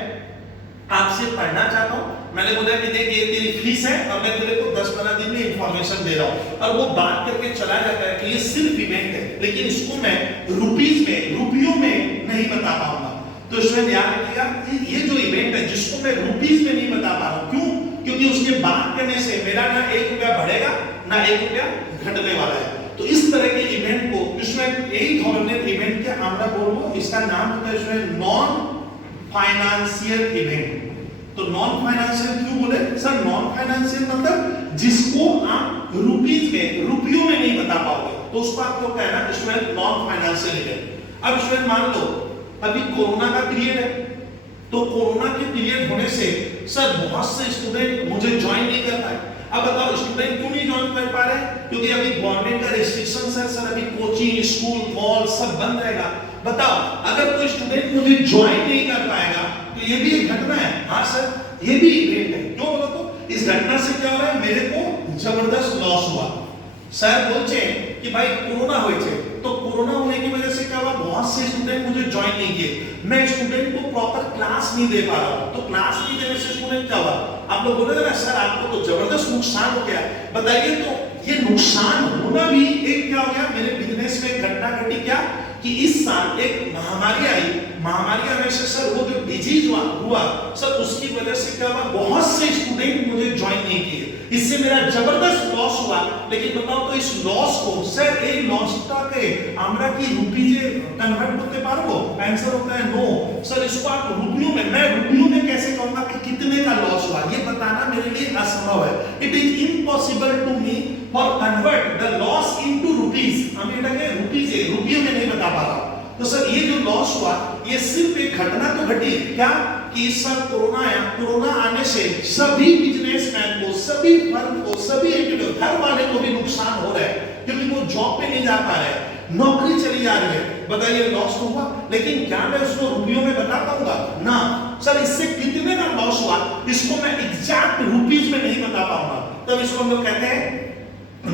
आपसे पढ़ना चाहता हूँ। मैंने बोला कि देख ये तेरी फीस है और मैं तेरे को 10-15 दिन में इंफॉर्मेशन दे रहा हूँ, और वो बात करके चला जाता है कि ये सिर्फ इवेंट है, लेकिन इसको मैं रुपीज में, रुपयों में नहीं बता पाऊंगा। तो स्टूडेंट याद रखिएगा, ये जो इवेंट है जिसको मैं रुपीज में नहीं बता पा रहा हूँ, क्यों? क्योंकि उसके बात करने से मेरा ना 1 रुपया बढ़ेगा ना 1 रुपया घटने वाला है। तो इस तरह के इवेंट को स्टूडेंट, यही धौरनेर इवेंट के আমরা বলবো, इसका नाम होता है स्टूडेंट नॉन फाइनेंशियल इवेंट। तो नॉन फाइनेंशियल क्यों बोले? सर नॉन फाइनेंशियल मतलब जिसको आप रुपीज में, रुपयों में नहीं बता पाओगे, तो उसको आपको कहना स्टूडेंट नॉन फाइनेंशियल इवेंट। अब स्टूडेंट मान लो अभी कोरोना का पीरियड है, तो कोरोना के पीरियड होने से सर बहुत से स्टूडेंट मुझे ज्वाइन नहीं कर पाए। अब बताओ स्टूडेंट क्यों नहीं ज्वाइन कर पा रहे? क्योंकि अभी गवर्नमेंट का रेस्ट्रिक्शंस है सर, अभी कोचिंग, स्कूल, मॉल सब बंद रहेगा। बताओ अगर कोई स्टूडेंट मुझे ज्वाइन नहीं कर पाएगा तो ये भी एक घटना है। हाँ सर ये भी इवेंट है। क्यों बोलो तो इस घटना से क्या हो रहा है? मेरे को जबरदस्त लॉस हुआ। सर बोलते हैं कि भाई कोरोना हुए थे, तो कोरोना होने की वजह से क्या हुआ? बहुत से स्टूडेंट मुझे ज्वाइन नहीं किए, मैं स्टूडेंट को प्रॉपर क्लास नहीं दे पा रहा हूं। तो क्लास नहीं देने से स्टूडेंट क्या हुआ? आप लोग बोलेंगे ना सर आपको तो जबरदस्त नुकसान हो गया। बताइए तो ये नुकसान होना भी एक क्या हो गया? मेरे बिजनेस में एक घटना घटी। क्या कि इस साल एक महामारी आई, महामारी आने से सर वो जो डिजीज हुआ सर, उसकी वजह से क्या हुआ? बहुत से स्टूडेंट मुझे ज्वाइन नहीं किए, इससे मेरा जबरदस्त लॉस हुआ। लेकिन बताओ तो इस लॉस को सर एक लॉसटाके আমরা কি रुपीजे कन्वर्ट करते पाরবো? आंसर होता है नो। सर इसको आप रुपयों में, मैं रुपयों में कैसे कहूंगा कि कितने का लॉस हुआ? ये बताना मेरे लिए असंभव है। It is impossible to me for convert the loss into rupees. हम एटाके रुपीजे, रुपयों में नहीं बता पा रहा हूं। तो सर ये जो लॉस हुआ ये सिर्फ एक घटना तो घटी। क्या कि इस साल कोरोना आया, कोरोना आने से सभी बिजनेसमैन को, सभी फर्म को, सभी घर वाले को भी नुकसान हो रहा है, क्योंकि वो जॉब पे नहीं जा पा रहे, नौकरी चली जा रही है। बताइए लॉस तो हुआ, लेकिन क्या मैं उसको रुपयों में बता पाऊंगा? ना। सर इससे कितने का लॉस हुआ इसको मैं एग्जैक्ट रुपीज में नहीं बता पाऊंगा। तब इसको हम लोग कहते हैं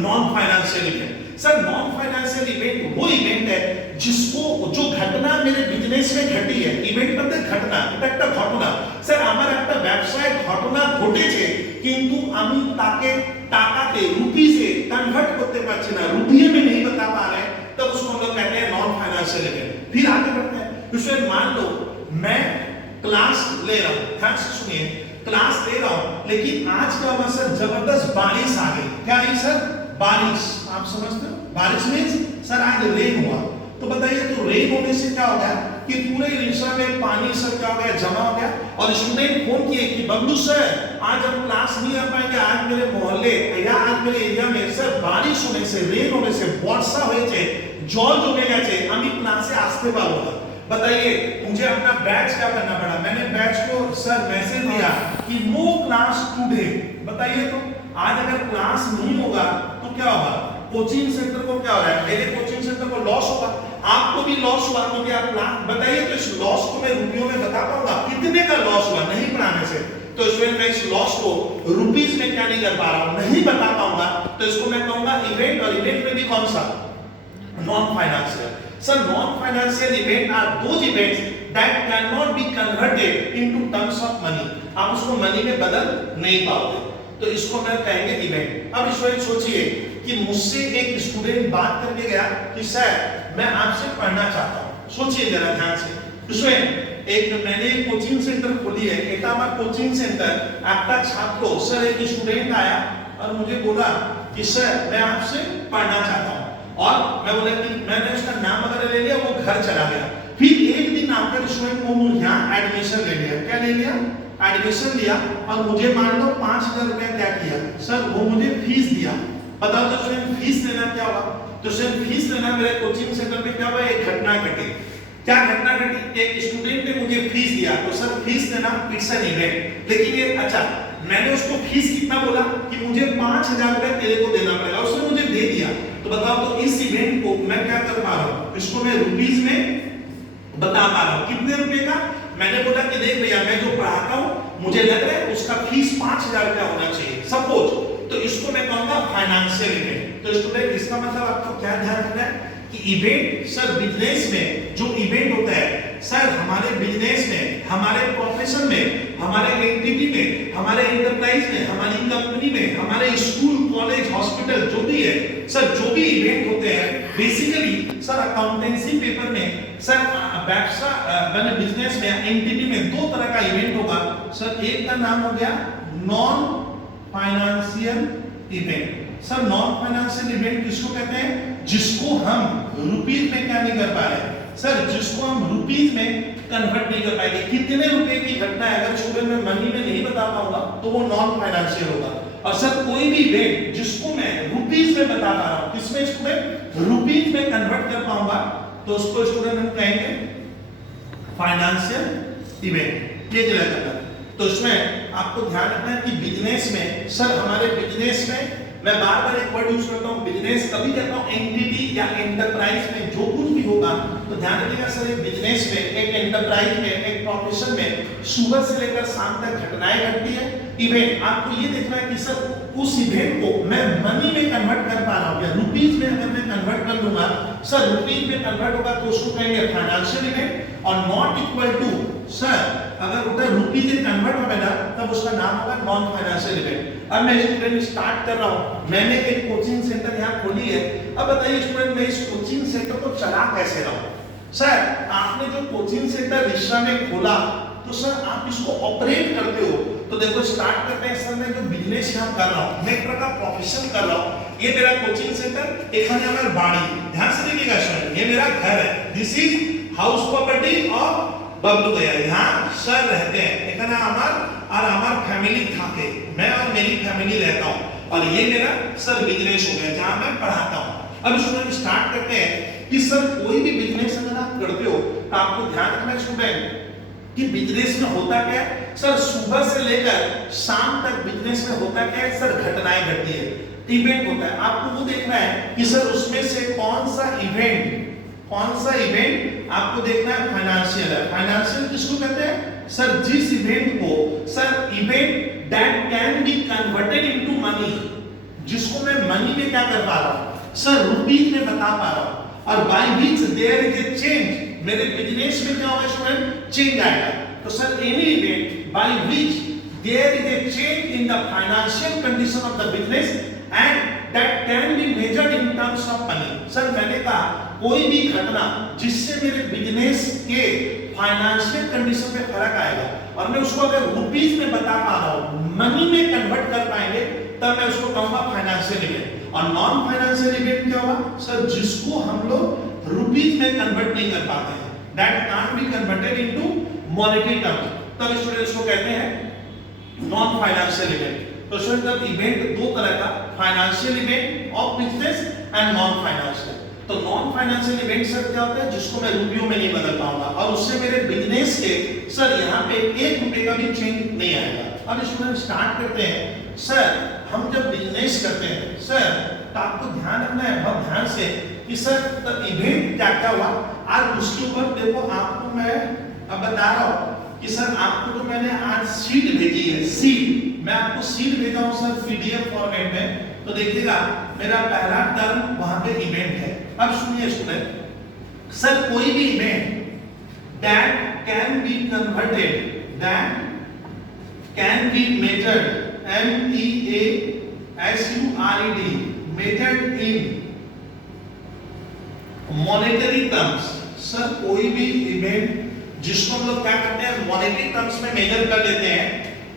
non financial event. Sir non financial event वो इवेंट है जिसको, जो घटना मेरे बिजनेस में घटी है। इवेंट मतलब घटना, এটা একটা ঘটনা। স্যার আমার একটা ব্যবসায় ঘটনা ঘটেছে, কিন্তু আমি তাকে টাকাতে, রুপিসে কনভার্ট করতে পারছি না, रुपये में नहीं बता पा रहे, तब उसको हम लोग कहते हैं नॉन फाइनेंशियल इवेंट। फिर आगे बढ़ते हैं। इसमें मान लो मैं क्लास ले रहा हूं, ध्यान से सुनिए, क्लास ले रहा हूं, लेकिन आज क्या हुआ सर? जबरदस्त बारिश आ गई। क्या आई सर? बारिश। आप समझते हो बारिश मींस सर आज रेन हुआ। तो बताइए, तो रेन होने से क्या हो गया कि पूरे रिक्शा में पानी सब क्या हो गया, जमा हो गया। और स्टूडेंट फोन किए कि बबलू सर आज हम क्लास नहीं आ पाएंगे, आज मेरे मोहल्ले या आज मेरे एरिया में सर बारिश होने से, रेन होने से, वर्षा হয়েছে, জল জমে গেছে, আমি ক্লাসে আসতে পারবো না। बताइए मुझे अपना बैच क्या करना पड़ा, मैंने बैच को सर मैसेज दिया कि नो क्लास टुडे। बताइए तो आज अगर क्लास नहीं होगा तो क्या होगा, कोचिंग सेंटर को क्या हो रहा है, मेरे कोचिंग सेंटर को लॉस होगा, आपको भी लॉस हुआ क्योंकि आप क्लास, बताइए तो इस लॉस को मैं रुपयों में बता पाऊंगा कितने का लॉस हुआ नहीं पढ़ाने से। तो इसमें मैं इस लॉस को रुपीस में क्या नहीं कर पा रहा हूं, नहीं बता पाऊंगा, तो इसको मैं कहूंगा इवेंट। और इवेंट में भी कौन सा, non financial. Sir non financial event are those events that can not be converted into terms of money, आप उसको मनी में बदल नहीं पाओगे, तो इसको मैं कहेंगे इवेंट। अब इसमें सोचिए कि मुझसे एक स्टूडेंट बात करके गया कि सर मैं आपसे पढ़ना चाहता हूं, सोचिए जरा ध्यान से, इसमें एक मैंने एक कोचिंग सेंटर खोली है, এটা আমার কোচিং সেন্টার, একটা ছাত্র सर एक स्टूडेंट आया और मुझे बोला कि सर मैं आपसे पढ़ना चाहता हूं, और मैं बोला कि मैंने उसका नाम वगैरह ले लिया, वो घर चला गया। फिर एक दिन आकर स्टूडेंट को यहाँ एडमिशन ले लिया, क्या ले लिया, एडमिशन लिया, और मुझे मान लो 5000 रुपया क्या किया सर, वो मुझे फीस दिया। बताओ तो स्टूडेंट फीस लेना क्या हुआ, तो स्टूडेंट फीस लेना मेरे कोचिंग सेंटर में क्या हुआ, एक घटना घटी। क्या घटना घटी, एक स्टूडेंट ने मुझे फीस दिया, तो सर फीस लेना इट्स एन इवेंट। लेकिन ये अच्छा, मैंने उसको फीस कितना बोला कि मुझे 5000 रुपया तेरे को देना पड़ेगा, उसने मुझे दे दिया। तो बताओ तो इस इवेंट को मैं क्या कर पा रहा हूं, इसको मैं रुपीस में बता पा रहा हूं, कितने रुपए का। मैंने बोला कि देख भैया मैं जो पढ़ाता हूं मुझे लग रहा है उसका फीस 5000 रुपया होना चाहिए सपोज, तो इसको मैं कहूंगा फाइनेंशियल इवेंट। तो स्टूडेंट इसका मतलब आपको क्या ध्यान रखना है कि इवेंट सर बिजनेस में जो इवेंट होता है सर, हमारे बिजनेस में, हमारे प्रोफेशन में, हमारे एंटिटी में, हमारे एंटरप्राइज में, हमारी कंपनी में, हमारे स्कूल कॉलेज हॉस्पिटल जो भी है सर, जो भी इवेंट होते हैं बेसिकली सर अकाउंटेंसी पेपर में सर व्यवसाय मैंने बिजनेस में एंटिटी में दो तरह का इवेंट होगा सर। एक का नाम हो गया non financial event. Sir non financial event किसको कहते हैं, जिसको हम रुपीस में क्या नहीं कर पा रहे सर, जिसको हम रुपीस में कन्वर्ट नहीं कर पाएंगे। कितने रुपए की घटना है अगर स्टूडेंट में मनी में नहीं बता पाऊंगा तो वो नॉन फाइनेंशियल होगा। और सर कोई भी इवेंट जिसको मैं रुपीस में बता पा रहा हूं, किसमें स्टूडेंट, रुपीस में कन्वर्ट कर पाऊंगा, तो उसको स्टूडेंट हम कहेंगे फाइनेंशियल इवेंट। ये क्लियर करना। तो इसमें आपको ध्यान रखना है कि बिजनेस में सर, हमारे बिजनेस में मैं बार बार एक वर्ड यूज करता हूं बिजनेस, कभी कहता हूं एंटिटी या एंटरप्राइज में जो कुछ भी होगा तो ध्यान रखिएगा सर, एक बिजनेस में, एक एंटरप्राइज में, एक प्रोफेशन में सुबह से लेकर शाम तक घटनाएं घटती है। इवेंट आपको ये देखना है कि सर उस इवेंट को मैं मनी में कन्वर्ट कर पा रहा हूं या रुपीस में अगर मैं कन्वर्ट कर लूंगा सर, रुपीस में कन्वर्ट होगा तो उसको कहेंगे फाइनेंशियल इवेंट। और नॉट इक्वल टू सर, अगर उधर रुपीस में कन्वर्ट हो गया तब उसका नाम होगा नॉन फाइनेंशियल इवेंट। अब मैं स्टूडेंट स्टार्ट कर रहा हूं, मैंने एक कोचिंग सेंटर यहां खोली है। अब बताइए स्टूडेंट मैं इस कोचिंग सेंटर को चला कैसे रहा हूं। सर आपने जो कोचिंग सेंटर रिश्ता में खोला तो सर आप इसको ऑपरेट करते हो, तो देखो स्टार्ट करते हैं सर, मैं जो बिजनेस यहां कर रहा हूं, मैं एक प्रकार प्रोफेशन कर रहा हूं। ये मेरा कोचिंग सेंटर, এখানে আমার বাড়ি, ध्यान से देखिएगा स्टूडेंट, ये मेरा घर है, this is house property of Bablu भैया, यहाँ सर रहते हैं, এখানে আমার और हमार फैमिली থাকে, मैं और मेरी फैमिली रहता हूं, और ये मेरा सर बिजनेस हो गया जहां मैं पढ़ाता हूं। अब स्टूडेंट स्टार्ट करते हैं कि सर कोई भी बिजनेस अगर आप करते हो तो आपको ध्यान रखना है स्टूडेंट कि बिजनेस में होता क्या है सर, सुबह से लेकर शाम तक बिजनेस में होता क्या है सर, घटनाएं घटती है, इवेंट होता है। आपको वो देखना है कि सर उसमें से कौन सा इवेंट आपको देखना है फाइनेंशियल है। फाइनेंशियल किसको कहते हैं सर, जिस इवेंट को sir, event that can B converted into money, जिसको मैं मनी में क्या कर पा रहा हूं सर, रुपीस में बता पा रहा हूं, और by which there is a change, मेरे बिजनेस में क्या होगा स्टूडेंट, चेंज आएगा। तो sir any event by which there is a change in the financial condition of the business and that can be measured in terms of money. Sir मैंने कहा कोई भी घटना जिससे मेरे बिजनेस के फाइनेंशियल कंडीशन में फर्क आएगा और मैं उसको अगर रुपीस में बता पा रहा हूं, मनी में कन्वर्ट कर पाएंगे, तब मैं उसको कहूंगा फाइनेंशियल इवेंट। और नॉन फाइनेंशियल इवेंट क्या होगा सर, जिसको हम लोग रुपीज में कन्वर्ट नहीं कर पाते हैं, that can't be converted into monetary terms, तब स्टूडेंट्स को कहते हैं नॉन फाइनेंशियल इवेंट। तो स्टूडेंट इवेंट दो तरह का, financial event of business and non financial. तो नॉन फाइनेंशियल इवेंट सर क्या होता है, जिसको मैं रुपयों में नहीं बदल पाऊंगा और उससे मेरे बिजनेस के सर यहाँ पे 1 रुपए का भी चेंज नहीं आएगा। अब स्टूडेंट स्टार्ट करते हैं, सर हम जब बिजनेस करते हैं सर तो आपको ध्यान रखना है बहुत ध्यान से कि सर इवेंट क्या क्या हुआ, आज उसके ऊपर देखो आपको मैं अब बता रहा हूँ कि सर आपको तो मैंने आज सीट भेजी है, सीट मैं आपको सीट भेजा हूं सर पीडीएफ फॉर्मेट में, तो देखिएगा मेरा पहला टर्म वहां पे इवेंट है। अब सुनिए स्टूडेंट, सर कोई भी event that can be converted, that can be measured, MEASURED, measured in monetary terms. Sir कोई भी इवेंट जिसको हम लोग क्या करते हैं मॉनेटरी टर्म्स में मेजर कर लेते हैं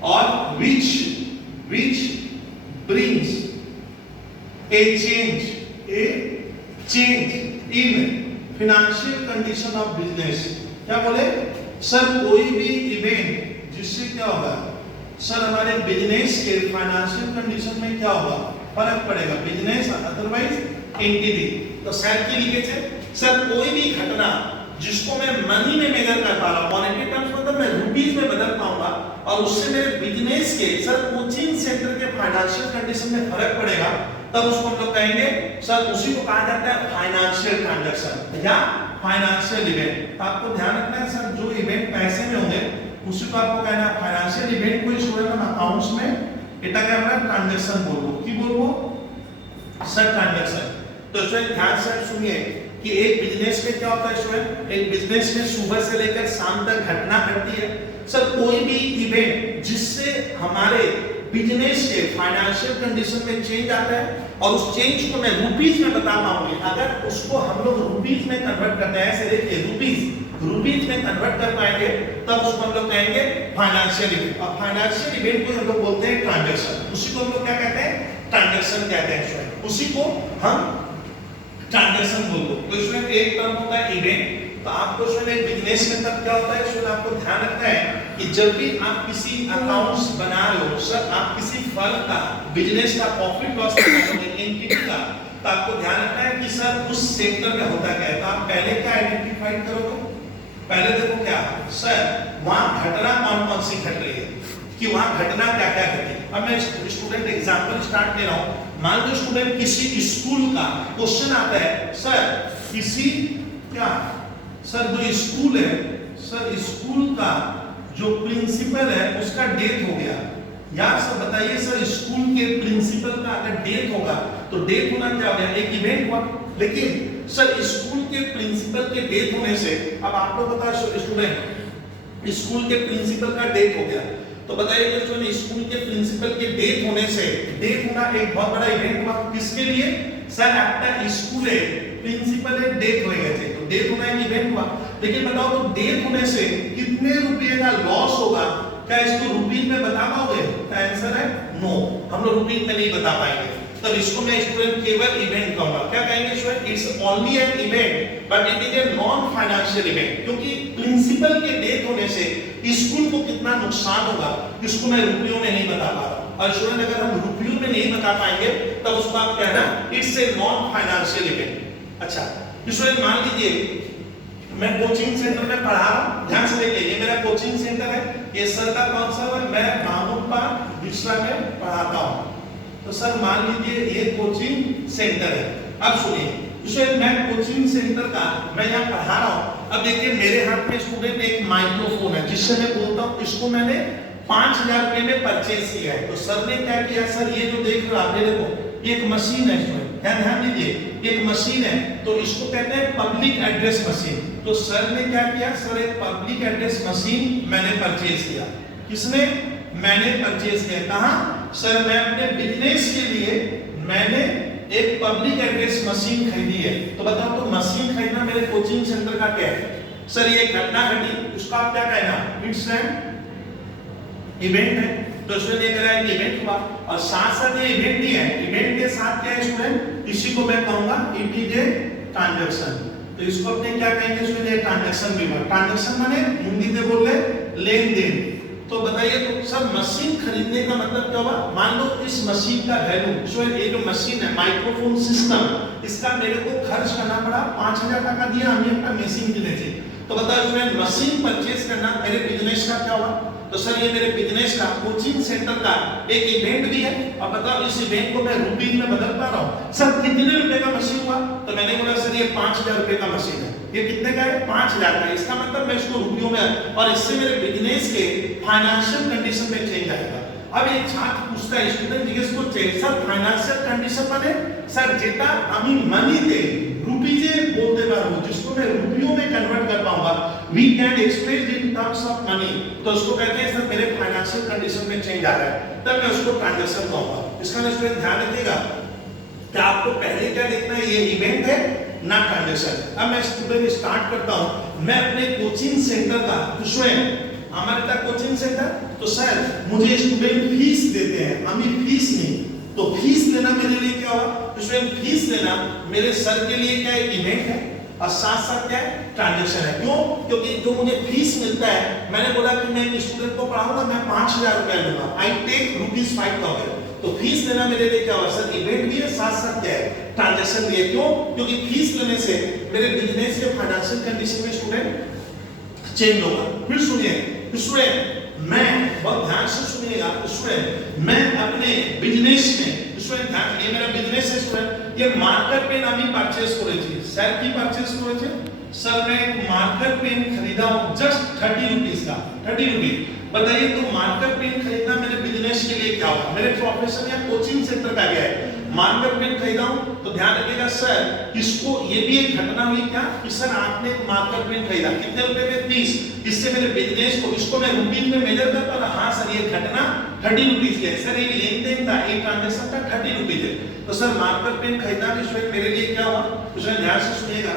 और which brings a change in financial condition of business। क्या बोले सर कोई भी इवेंट जिससे क्या होगा सर हमारे बिजनेस के फाइनेंशियल कंडीशन में क्या होगा, फर्क पड़ेगा, बिजनेस अदरवाइज एंटिटी। तो सर के लिए सर कोई भी घटना जिसको मैं मनी में मेजर कर पा रहा हूं, मॉनेटरी टर्म्स मतलब मैं रुपीस में बदल पाऊंगा और उससे मेरे बिजनेस के सर कोचिंग सेंटर के फाइनेंशियल कंडीशन में फर्क पड़ेगा, तब उसको हम लोग कहेंगे सर उसी को कहा जाता है फाइनेंशियल ट्रांजैक्शन या फाइनेंशियल इवेंट। तो आपको ध्यान रखना है सर जो इवेंट पैसे में होंगे उसी को आपको कहना है फाइनेंशियल इवेंट। कोई स्टूडेंट हम अकाउंट्स में এটা क्या আমরা ट्रांजैक्शन बोलबो, की बोलबो सर ट्रांजैक्शन। तो स्टूडेंट ध्यान से सुनिए कि एक बिजनेस में क्या होता है स्टूडेंट, एक बिजनेस में सुबह से लेकर शाम तक घटना घटती है। सर कोई भी इवेंट जिससे हमारे बिजनेस के फाइनेंशियल कंडीशन में चेंज आता है और उस चेंज को मैं रुपीस में बता पाऊंगी, अगर उसको हम लोग रुपीस में कन्वर्ट करते हैं, ऐसे देखिए रुपीस में कन्वर्ट कर पाएंगे तब उसको हम लोग कहेंगे फाइनेंशियल इवेंट। और फाइनेंशियल इवेंट को हम लोग बोलते हैं ट्रांजैक्शन, उसी को हम लोग क्या कहते हैं ट्रांजैक्शन कहते हैं स्टूडेंट, उसी को हम ट्रांजैक्शन बोलते हैं। तो इसमें एक टर्म होता है इवेंट। तो आपको इसमें बिजनेस में तब क्या होता है इसमें आपको ध्यान रखना है कि जब भी आप किसी अकाउंट्स बना रहे हो सर, आप किसी फर्म का बिजनेस का प्रॉफिट लॉस एंटिटी का, तो आपको ध्यान रखना है कि सर उस सेक्टर में होता क्या है। तो आप पहले क्या आइडेंटिफाई करोगे, पहले देखो क्या सर वहां घटना कौन कौन सी घट रही है, कि वहां घटना क्या क्या घटी। अब मैं स्टूडेंट एग्जांपल स्टार्ट दे रहा हूं, मान लो स्टूडेंट किसी स्कूल का क्वेश्चन आता है, सर किसी क्या सर जो स्कूल है सर स्कूल का जो प्रिंसिपल है उसका डेथ हो गया, यार सर बताइए सर स्कूल के प्रिंसिपल का अगर डेथ होगा तो डेथ होना क्या हो गया, एक इवेंट हुआ। लेकिन सर स्कूल के प्रिंसिपल के डेथ होने से, अब आप लोग बताओ स्टूडेंट स्कूल के प्रिंसिपल का डेथ हो गया, तो बताइए कि स्कूल के प्रिंसिपल के डेथ होने से, डेथ होना एक बहुत बड़ा इवेंट हुआ किसके लिए सर, आपका स्कूल है प्रिंसिपल है डेथ हो गए थे, तो डेथ होना एक इवेंट हुआ। लेकिन बताओ तो डेथ होने से कितने रुपए का लॉस होगा, क्या इसको रुपीस में बता पाओगे? तो आंसर है नो, हम लोग रुपीस में नहीं बता पाएंगे। तब इसको मैं स्टूडेंट केवल इवेंट कहूंगा। क्या कहेंगे student, it's only an event but it is a non financial event, क्योंकि प्रिंसिपल के डेथ होने से स्कूल को कितना नुकसान होगा इसको मैं रुपयों में नहीं बता पा रहा। और स्टूडेंट अगर हम रुपयों में नहीं बता पाएंगे तब उसको आप कहना it's a non financial event. अच्छा स्टूडेंट मान लीजिए मैं कोचिंग सेंटर में पढ़ा रहा हूं, ध्यान से देखिए ये मेरा कोचिंग सेंटर है, ये सर का कौन सा है, मैं मामूद पार्क दूसरा में पढ़ाता हूं। तो सर मान लीजिए ये कोचिंग सेंटर है। अब सुनिए मैं कोचिंग सेंटर का मैं यहाँ पढ़ा रहा हूँ। अब देखिए मेरे हाथ में स्टूडेंट एक माइक्रोफोन है जिससे मैं बोलता हूँ, इसको मैंने 5000 रुपए में परचेज किया है। तो सर ने क्या किया, सर ये जो देख रहे हो आप, ये देखो एक मशीन है स्टूडेंट, ध्यान दीजिए एक मशीन है, तो इसको कहते हैं पब्लिक एड्रेस मशीन। तो सर ने क्या किया, सर एक पब्लिक एड्रेस मशीन मैंने परचेज किया। किसने, मैंने परचेज किया। कहां सर, मैं अपने बिजनेस के लिए मैंने एक पब्लिक एड्रेस मशीन खरीदी है। तो बताओ तो मशीन खरीदना मेरे कोचिंग सेंटर का क्या है सर, ये घटना घटी, उसका आप क्या कहना, इट्स एन इवेंट है। तो स्टूडेंट ये मेरा एक इवेंट हुआ और साथ साथ ये इवेंट ही है, इवेंट के साथ क्या है स्टूडेंट, इसी को मैं कहूंगा इट इज ए ट्रांजैक्शन। तो इसको अपने क्या कहेंगे स्टूडेंट, ये ट्रांजैक्शन विवरण। ट्रांजैक्शन माने हिंदी में बोल ले लेन देन। तो बताइए तो सर मशीन खरीदने का मतलब क्या हुआ? मान लो इस मशीन का वैल्यू स्टूडेंट, ये जो मशीन है माइक्रोफोन सिस्टम, इसका मेरे को खर्च करना पड़ा 5000 টাকা दिया हमें একটা মেশিন কিনেছি। तो बताओ स्टूडेंट मशीन परचेज करना मेरे बिजनेस का क्या हुआ? तो सर ये मेरे बिजनेस का कोचिंग सेंटर का एक इवेंट भी है। और बताओ इस इवेंट को मैं रुपीज में बदल पा रहा हूँ। सर कितने रुपए का मशीन हुआ? तो मैंने बोला सर ये 5000 रुपए का मशीन है। ये कितने का है? 5000 का। इसका मतलब मैं इसको रुपयों में, और इससे मेरे बिजनेस के फाइनेंशियल कंडीशन में चेंज आएगा। अब एक छात्र पूछता है स्टूडेंट जिज्ञेस করছে স্যার ফাইনান্সিয়াল কন্ডিশন মানে স্যার যেটা আমি মানিতে রুপিজে বলতে পারবো, जिसको मैं रुपयों में कन्वर्ट कर पाऊंगा, we can express in terms of money. तो उसको कहते हैं सर मेरे फाइनेंशियल कंडीशन में चेंज आ रहा है, तब मैं उसको ट्रांजैक्शन कहूंगा। इसका स्टूडेंट ध्यान रखिएगा कि आपको पहले क्या देखना है, ये इवेंट है ना ट्रांजैक्शन। अब मैं स्टूडेंट स्टार्ट करता हूं। मैं अपने कोचिंग सेंटर का स्टूडेंट हमारे का कोचिंग सेंटर, तो सर मुझे स्टूडेंट फीस देते हैं, हमें फीस नहीं। तो फीस लेना मेरे लिए क्या हुआ? स्टूडेंट फीस लेना मेरे सर के लिए क्या एक इवेंट है और साथ साथ क्या है ट्रांजैक्शन है। क्यों? क्योंकि जो मुझे फीस मिलता है, मैंने बोला कि मैं एक स्टूडेंट को पढ़ाऊंगा, मैं 5000 रुपया लूंगा, आई टेक ₹5000। तो फीस लेना मेरे लिए क्या हुआ सर? इवेंट भी है, साथ साथ क्या है ट्रांजैक्शन भी है। क्यों? क्योंकि फीस लेने से मेरे बिजनेस के फाइनेंशियल कंडीशन में स्टूडेंट चेंज होगा। फिर सुनिए स्टूडेंट, मैं बहुत ध्यान से सुनिएगा स्टूडेंट, मैं अपने बिजनेस में स्टूडेंट ध्यान, ये मेरा बिजनेस है स्टूडेंट, ये मार्कर पेन আমি পারচেজ করেছি। স্যার কি পারচেজ করেছে? सर मैं एक मार्कर पेन खरीदा हूं जस्ट 30 रुपीस का, 30 रुपीस। बताइए तो मार्कर पेन खरीदना मेरे बिजनेस के लिए क्या हुआ? मेरे प्रोफेशन या कोचिंग सेंटर का गया है, मार्कर पेन खरीदा हूं। तो ध्यान रखिएगा सर इसको, ये भी एक घटना हुई क्या कि सर आपने एक मार्कर पेन खरीदा कितने रुपए में? 30। इससे मेरे बिजनेस को, इसको मैं रुपीस में मेजर कर पा रहा। हाँ सर ये घटना 30 रुपीस की है। सर ये लेन देन था, ये ट्रांजैक्शन का 30 रुपीस है। तो सर मार्कर पेन खरीदना भी स्टूडेंट मेरे लिए क्या हुआ? स्टूडेंट ध्यान से सुनिएगा,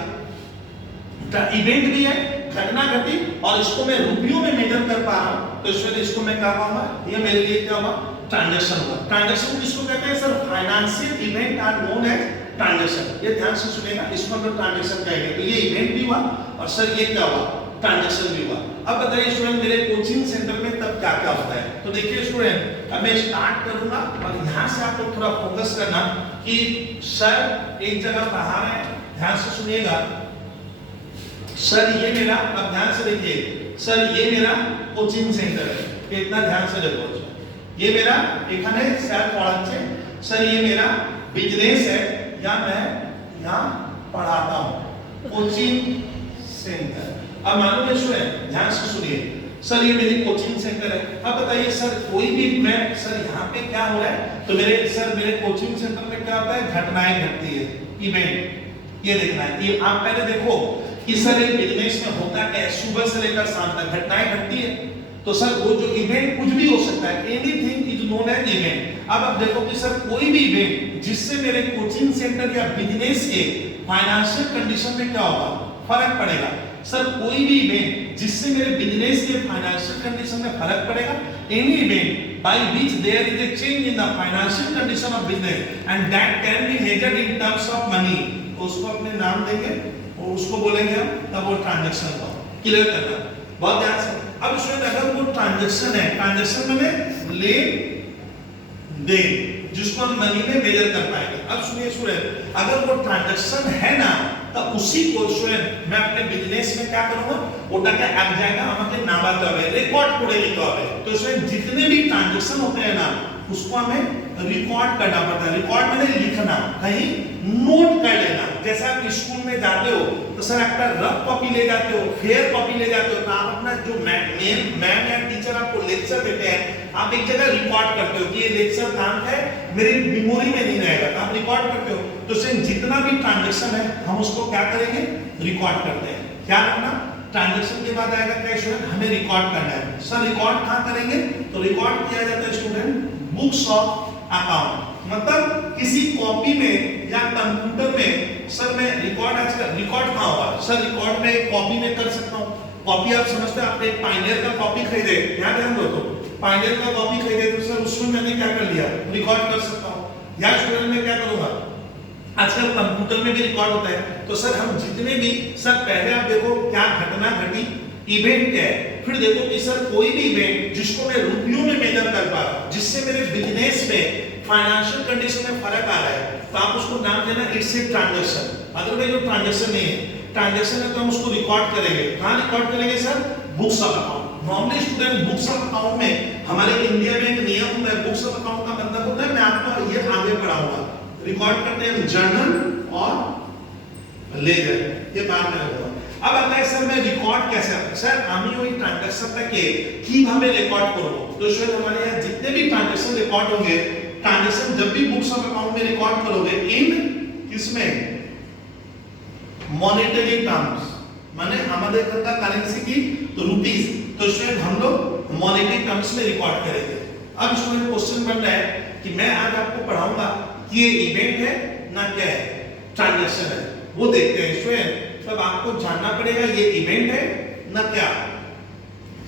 इवेंट भी है, घटना घटी, और इसको मैं रुपयों में मेजर कर पा रहा हूं। तो इसमें इसको मैं क्या कहूंगा? ये मेरे लिए क्या हुआ? ट्रांजैक्शन हुआ। ट्रांजैक्शन किसको कहते हैं sir? Financial event are known as transaction. ये ध्यान से सुनिएगा, इसको हम लोग ट्रांजैक्शन कहेंगे। तो ये इवेंट भी हुआ और सर ये क्या हुआ? ट्रांजैक्शन भी हुआ। अब बताइए स्टूडेंट मेरे कोचिंग सेंटर में तब क्या क्या होता है? तो देखिए स्टूडेंट, अब मैं स्टार्ट करूंगा और यहां से आप लोग थोड़ा फोकस करना कि सर एक जगह पढ़ा रहे हैं, ध्यान से सुनिएगा। सर ये मेरा, अब ध्यान से देखिए, सर ये मेरा कोचिंग सेंटर है, इतना ध्यान से देखो। ये मेरा এখানে স্যার পড়াচ্ছে, सर ये मेरा बिजनेस है या मैं यहाँ पढ़ाता हूँ, कोचिंग सेंटर। अब मालूम है स्टूडेंट ध्यान से सुनिए, सर ये मेरी कोचिंग सेंटर है। अब बताइए सर कोई भी मैं, सर यहाँ पे क्या हो रहा है? तो मेरे कोचिंग सेंटर में क्या होता है? घटनाएं घटती है, इवेंट। ये देखना है, ये आप पहले देखो कि सर एक बिजनेस में होता क्या है, सुबह से लेकर शाम तक घटनाएं घटती है। तो सर वो जो इवेंट कुछ भी हो सकता है, anything is known as event. अब आप देखो कि सर कोई भी इवेंट जिससे मेरे कोचिंग सेंटर या बिजनेस के फाइनेंशियल कंडीशन में क्या होगा? फर्क पड़ेगा। सर कोई भी इवेंट जिससे मेरे बिजनेस के फाइनेंशियल कंडीशन में फर्क पड़ेगा, any event by which there is a change in the financial condition of business and that can be measured in terms of money, उसको अपने नाम देंगे और उसको बोलेंगे हम, तब वो ट्रांजैक्शन का क्लियर करना बहुत ध्यान से। अब स्टूडेंट अगर वो ट्रांजैक्शन है, ट्रांजैक्शन माने ले दे, जिसको हम मनी में मेजर कर पाएंगे। अब सुनिए स्टूडेंट, अगर वो ट्रांजैक्शन है ना, तो उसी को स्टूडेंट मैं अपने बिजनेस में क्या करूंगा? ওটাকে এক জায়গা আমাকে নামাতে হবে, রেকর্ড করে নিতে হবে। तो स्टूडेंट जितने भी ट्रांजैक्शन होते हैं ना, उसको हमें रिकॉर्ड करना पड़ता है। रिकॉर्ड माने लिखना, कहीं नोट कर लेना। जैसे आप स्कूल में जाते हो तो सर एक रफ कॉपी ले जाते हो, फेयर कॉपी ले जाते हो, तो आप अपना जो मैम या टीचर आपको लेक्चर देते हैं, आप एक जगह रिकॉर्ड करते हो कि ये लेक्चर काम है, मेरी मेमोरी में नहीं रहेगा, तो आप रिकॉर्ड करते हो। तो सर जितना भी ट्रांजैक्शन है हम उसको क्या करेंगे? रिकॉर्ड करते हैं। क्या करना? ट्रांजैक्शन के बाद आएगा क्या स्टूडेंट? हमें रिकॉर्ड करना है। सर रिकॉर्ड कहाँ करेंगे? तो रिकॉर्ड किया जाता है स्टूडेंट बुक्स ऑफ अकाउंट, मतलब किसी कॉपी में या कंप्यूटर में। सर मैं रिकॉर्ड, आजकल रिकॉर्ड कहाँ होगा? सर रिकॉर्ड में कॉपी में कर सकता हूँ। कॉपी आप समझते हैं, आपने पायनियर का कॉपी खरीदे, यहाँ ध्यान दो, तो पायनियर का कॉपी खरीदे तो सर उसमें मैंने क्या कर लिया? रिकॉर्ड कर सकता हूँ। या स्टूडेंट मैं क्या करूँगा? आजकल कंप्यूटर में भी रिकॉर्ड होता है। तो सर हम जितने भी, सर पहले आप देखो क्या घटना घटी, इवेंट क्या है, फिर देखो कि सर कोई भी इवेंट जिसको मैं रुपयों में मेजर कर पा रहा हूं, जिससे मेरे बिजनेस में फाइनेंशियल कंडीशन में फर्क आ रहा है, तो आप उसको नाम देना इट्स ए ट्रांजैक्शन। अदरवाइज वो ट्रांजैक्शन नहीं है, ट्रांजैक्शन है तो हम उसको रिकॉर्ड करेंगे। कहां रिकॉर्ड करेंगे sir? Books of account. Normally student books of account में हमारे इंडिया में एक नियम होता है, बुक्स ऑफ अकाउंट का मतलब होता है, मैं आपको ये आगे पढ़ाऊंगा, रिकॉर्ड करते हैं जर्नल और लेजर, ये बात मैं बताऊंगा। अब आता है सर मैं रिकॉर्ड कैसे करता हूं? सर আমি ওই ট্রানজাকশনটাকে কিভাবে রেকর্ড করব? तो शायद हमारे यहाँ जितने भी ट्रांजैक्शन रिकॉर्ड होंगे, ट्रांजैक्शन जब भी बुक्स ऑफ अकाउंट में रिकॉर्ड करोगे इन किसमें? मॉनेटरी टर्म्स, माने हमारे का करेंसी की तो रुपीस, तो शायद हम लोग मॉनेटरी टर्म्स में रिकॉर्ड करेंगे। अब स्टूडेंट क्वेश्चन बन रहा है कि मैं आज आपको पढ़ाऊंगा कि ये इवेंट है ना क्या है, ट्रांजैक्शन है, वो देखते हैं स्टूडेंट। तब आपको जानना पड़ेगा ये इवेंट है ना क्या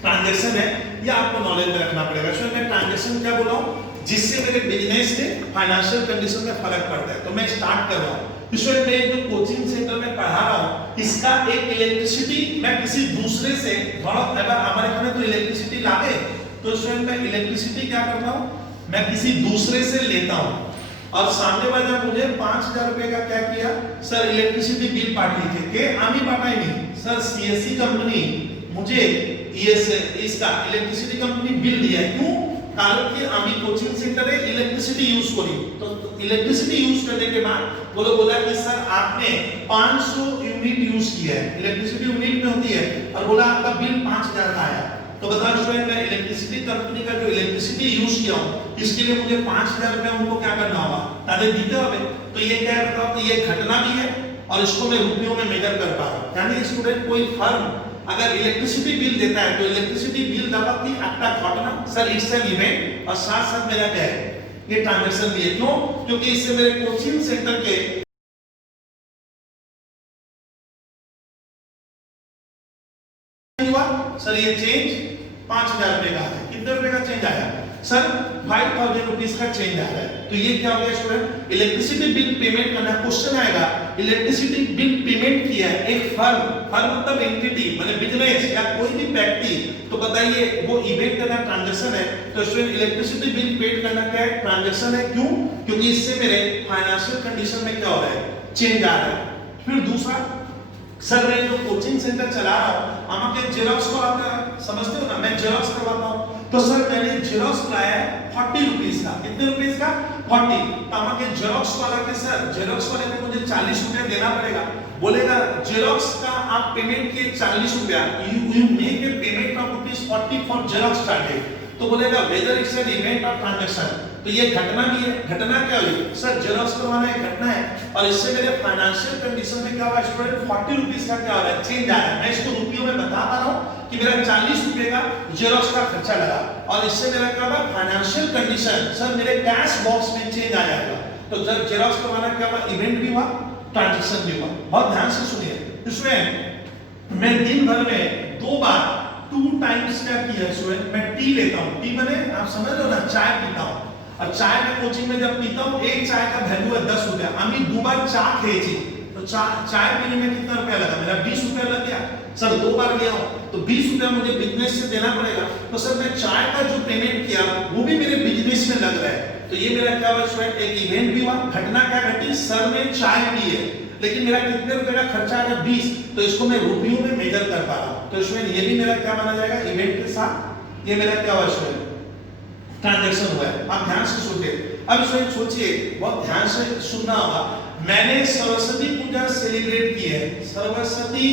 ट्रांजैक्शन है, या आपको नॉलेज में रखना पड़ेगा। स्टूडेंट मैं ट्रांजैक्शन क्या बोला हूं? जिससे मेरे बिजनेस में फाइनेंशियल कंडीशन में फर्क पड़ता है। तो मैं स्टार्ट कर रहा हूं। स्टूडेंट मैं जो कोचिंग सेंटर में पढ़ा रहा हूं, इसका एक इलेक्ट्रिसिटी मैं किसी दूसरे से, हमारे घर में तो इलेक्ट्रिसिटी लाते, तो स्टूडेंट मैं इलेक्ट्रिसिटी क्या करता हूं? मैं किसी दूसरे से लेता हूं, और सामने वाला मुझे 5000 रुपए का क्या किया सर, इलेक्ट्रिसिटी बिल पाठी थे के आमी पाठाई नहीं सर, सीएससी कंपनी मुझे इसका इलेक्ट्रिसिटी कंपनी बिल दिया। क्यों? कारण कि आमी कोचिंग सेंटर में इलेक्ट्रिसिटी यूज करी, तो इलेक्ट्रिसिटी यूज करने के बाद वो लोग बोला कि सर आपने 500 यूनिट यूज किया है, इलेक्ट्रिसिटी यूनिट में होती है, और बोला आपका बिल 5000 का आया। तो बताओ स्टूडेंट मैं इलेक्ट्रिसिटी कंपनी का जो इलेक्ट्रिसिटी यूज किया हूं, इसके लिए मुझे 5000 रुपए उनको क्या करना होगा? ताकि दीते होंगे। तो ये क्या है बताओ? तो ये घटना भी है और इसको मैं रुपयों में मेजर कर पा रहा हूं। यानी स्टूडेंट कोई फर्म अगर इलेक्ट्रिसिटी बिल देता है तो इलेक्ट्रिसिटी बिल दबा की একটা घटना सर, इट्स एन इवेंट, और साथ साथ मेरा क्या है? ये ट्रांजैक्शन भी है। क्यों? क्योंकि इससे मेरे कोचिंग सेंटर के सर ये चेंज 5000 रुपए का है। कितने रुपए का चेंज आया सर? 5000 रुपीस का चेंज आ रहा है। तो ये क्या हो गया स्टूडेंट? इलेक्ट्रिसिटी बिल पेमेंट करना। क्वेश्चन आएगा इलेक्ट्रिसिटी बिल पेमेंट किया है एक फर्म, फर्म मतलब एंटिटी मतलब बिजनेस या कोई भी व्यक्ति, तो बताइए वो इवेंट करना ट्रांजैक्शन है। तो स्टूडेंट इलेक्ट्रिसिटी बिल पेड करना क्या है? ट्रांजैक्शन है। क्यों? क्योंकि इससे मेरे फाइनेंशियल कंडीशन में क्या हो रहा है? चेंज आ रहा है। फिर दूसरा सर मैं जो कोचिंग सेंटर चला रहा हूं, আমাকে जेरॉक्स कराता है, समझते हो ना, मैं जेरॉक्स करवाता हूं। तो सर मैंने जेरॉक्स कराया है 40 रुपीस का। कितने रुपीस का? 40। तो আমাকে जेरॉक्स वाला के सर, जेरॉक्स वाले को मुझे 40 रुपए देना पड़ेगा। बोलेगा जेरॉक्स का आप पेमेंट किए 40 रुपया, you make a payment of ₹40 for xerox charges. तो बोलेगा वेदर इट्स एन इवेंट और ट्रांजैक्शन। तो ये घटना भी है। घटना क्या हुई सर? जेरॉक्स करवाना एक घटना है, और इससे मेरे फाइनेंशियल कंडीशन में क्या हुआ स्टूडेंट? 40 रुपीस का क्या हो रहा है? चेंज आ रहा है। मैं इसको रुपयों में बता पा रहा हूं कि मेरा 40 रुपए का जेरॉक्स का खर्चा लगा, और इससे मेरा क्या हुआ? फाइनेंशियल कंडीशन सर मेरे कैश बॉक्स में चेंज आ जाएगा। तो जब जेरॉक्स करवाना क्या हुआ? इवेंट भी हुआ, ट्रांजैक्शन भी हुआ। बहुत ध्यान से सुनिए। इसमें मैं दिन भर में 2 बार 2 टाइम्स क्या किया स्टूडेंट? मैं टी लेता हूं। टी माने आप समझ लो ना, चाय पीता हूं। और चाय में कोचिंग में जब पीता हूं, एक चाय का वैल्यू है 10 रुपया। আমি দুবার চা খেয়েছি, तो चाय पीने में कितना रुपया लगा? मेरा 20 रुपया लग गया। सर 2 बार गया हूं तो 20 रुपया मुझे बिजनेस से देना पड़ेगा। तो सर मैं चाय का जो पेमेंट किया वो भी मेरे बिजनेस में लग रहा है। तो ये मेरा क्या हुआ स्टूडेंट? एक इवेंट भी हुआ। घटना क्या घटी? सर ने चाय पी है, लेकिन मेरा कितने रुपए का खर्चा आया? 20। तो इसको मैं रुपयों में मेजर कर पा रहा हूं। तो इसमें ये भी मेरा क्या माना जाएगा? इवेंट के साथ ये मेरा क्या हुआ स्टूडेंट? ट्रांजैक्शन हुआ है। आप ध्यान से सुनिए। अब इसमें सोचिए, बहुत ध्यान से सुनना होगा। मैंने सरस्वती पूजा सेलिब्रेट की है। सरस्वती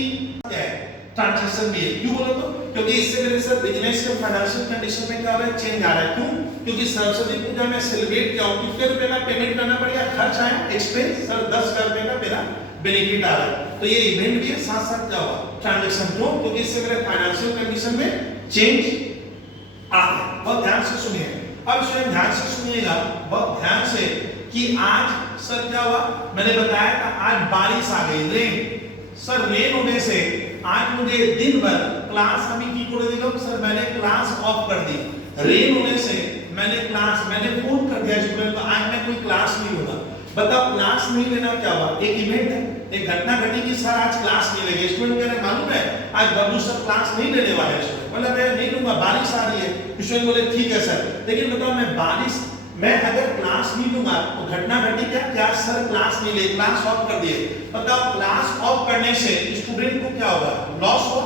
क्या है? ट्रांजैक्शन भी है। क्यों बोलो तो? क्योंकि इससे मेरे सर बिजनेस के फाइनेंशियल कंडीशन में क्या हो रहा है? चेंज आ रहा है। क्यों? क्योंकि सरस्वती पूजा में सेलिब्रेट किया हूं, कितने रुपए का पेमेंट करना पड़ेगा? खर्च आया, एक्सपेंस सर 10,000 रुपए का मेरा बेनिफिट आ रहा है। तो ये इवेंट भी है, साथ साथ क्या हुआ? ट्रांजैक्शन। क्यों? क्योंकि इससे मेरे फाइनेंशियल कंडीशन में चेंज बहुत ध्यान से सुनिए। अब स्वयं ध्यान से सुनिएगा, बहुत ध्यान से, कि आज सर क्या हुआ? मैंने बताया था आज बारिश आ गई, रेन। सर रेन होने से आज मुझे दिन भर क्लास हमें की করে দিলাম सर, मैंने क्लास ऑफ कर दी। रेन होने से मैंने फोन कर दिया स्टूडेंट को आज मैं कोई क्लास नहीं होगा। बताओ क्लास नहीं लेना क्या हुआ, एक इवेंट है, एक घटना घटी कि सर आज क्लास नहीं लेंगे, स्टूडेंट कह रहे मालूम है आज बबलू सर क्लास नहीं लेने वाले हैं, बोला मैं नहीं लूंगा बारिश आ रही है, स्टूडेंट बोले ठीक है सर, लेकिन बताओ मैं अगर क्लास नहीं लूंगा तो घटना घटी क्या सर क्लास नहीं ले, क्लास ऑफ कर दिए, बताओ क्लास ऑफ करने से स्टूडेंट को क्या होगा, लॉस हुआ,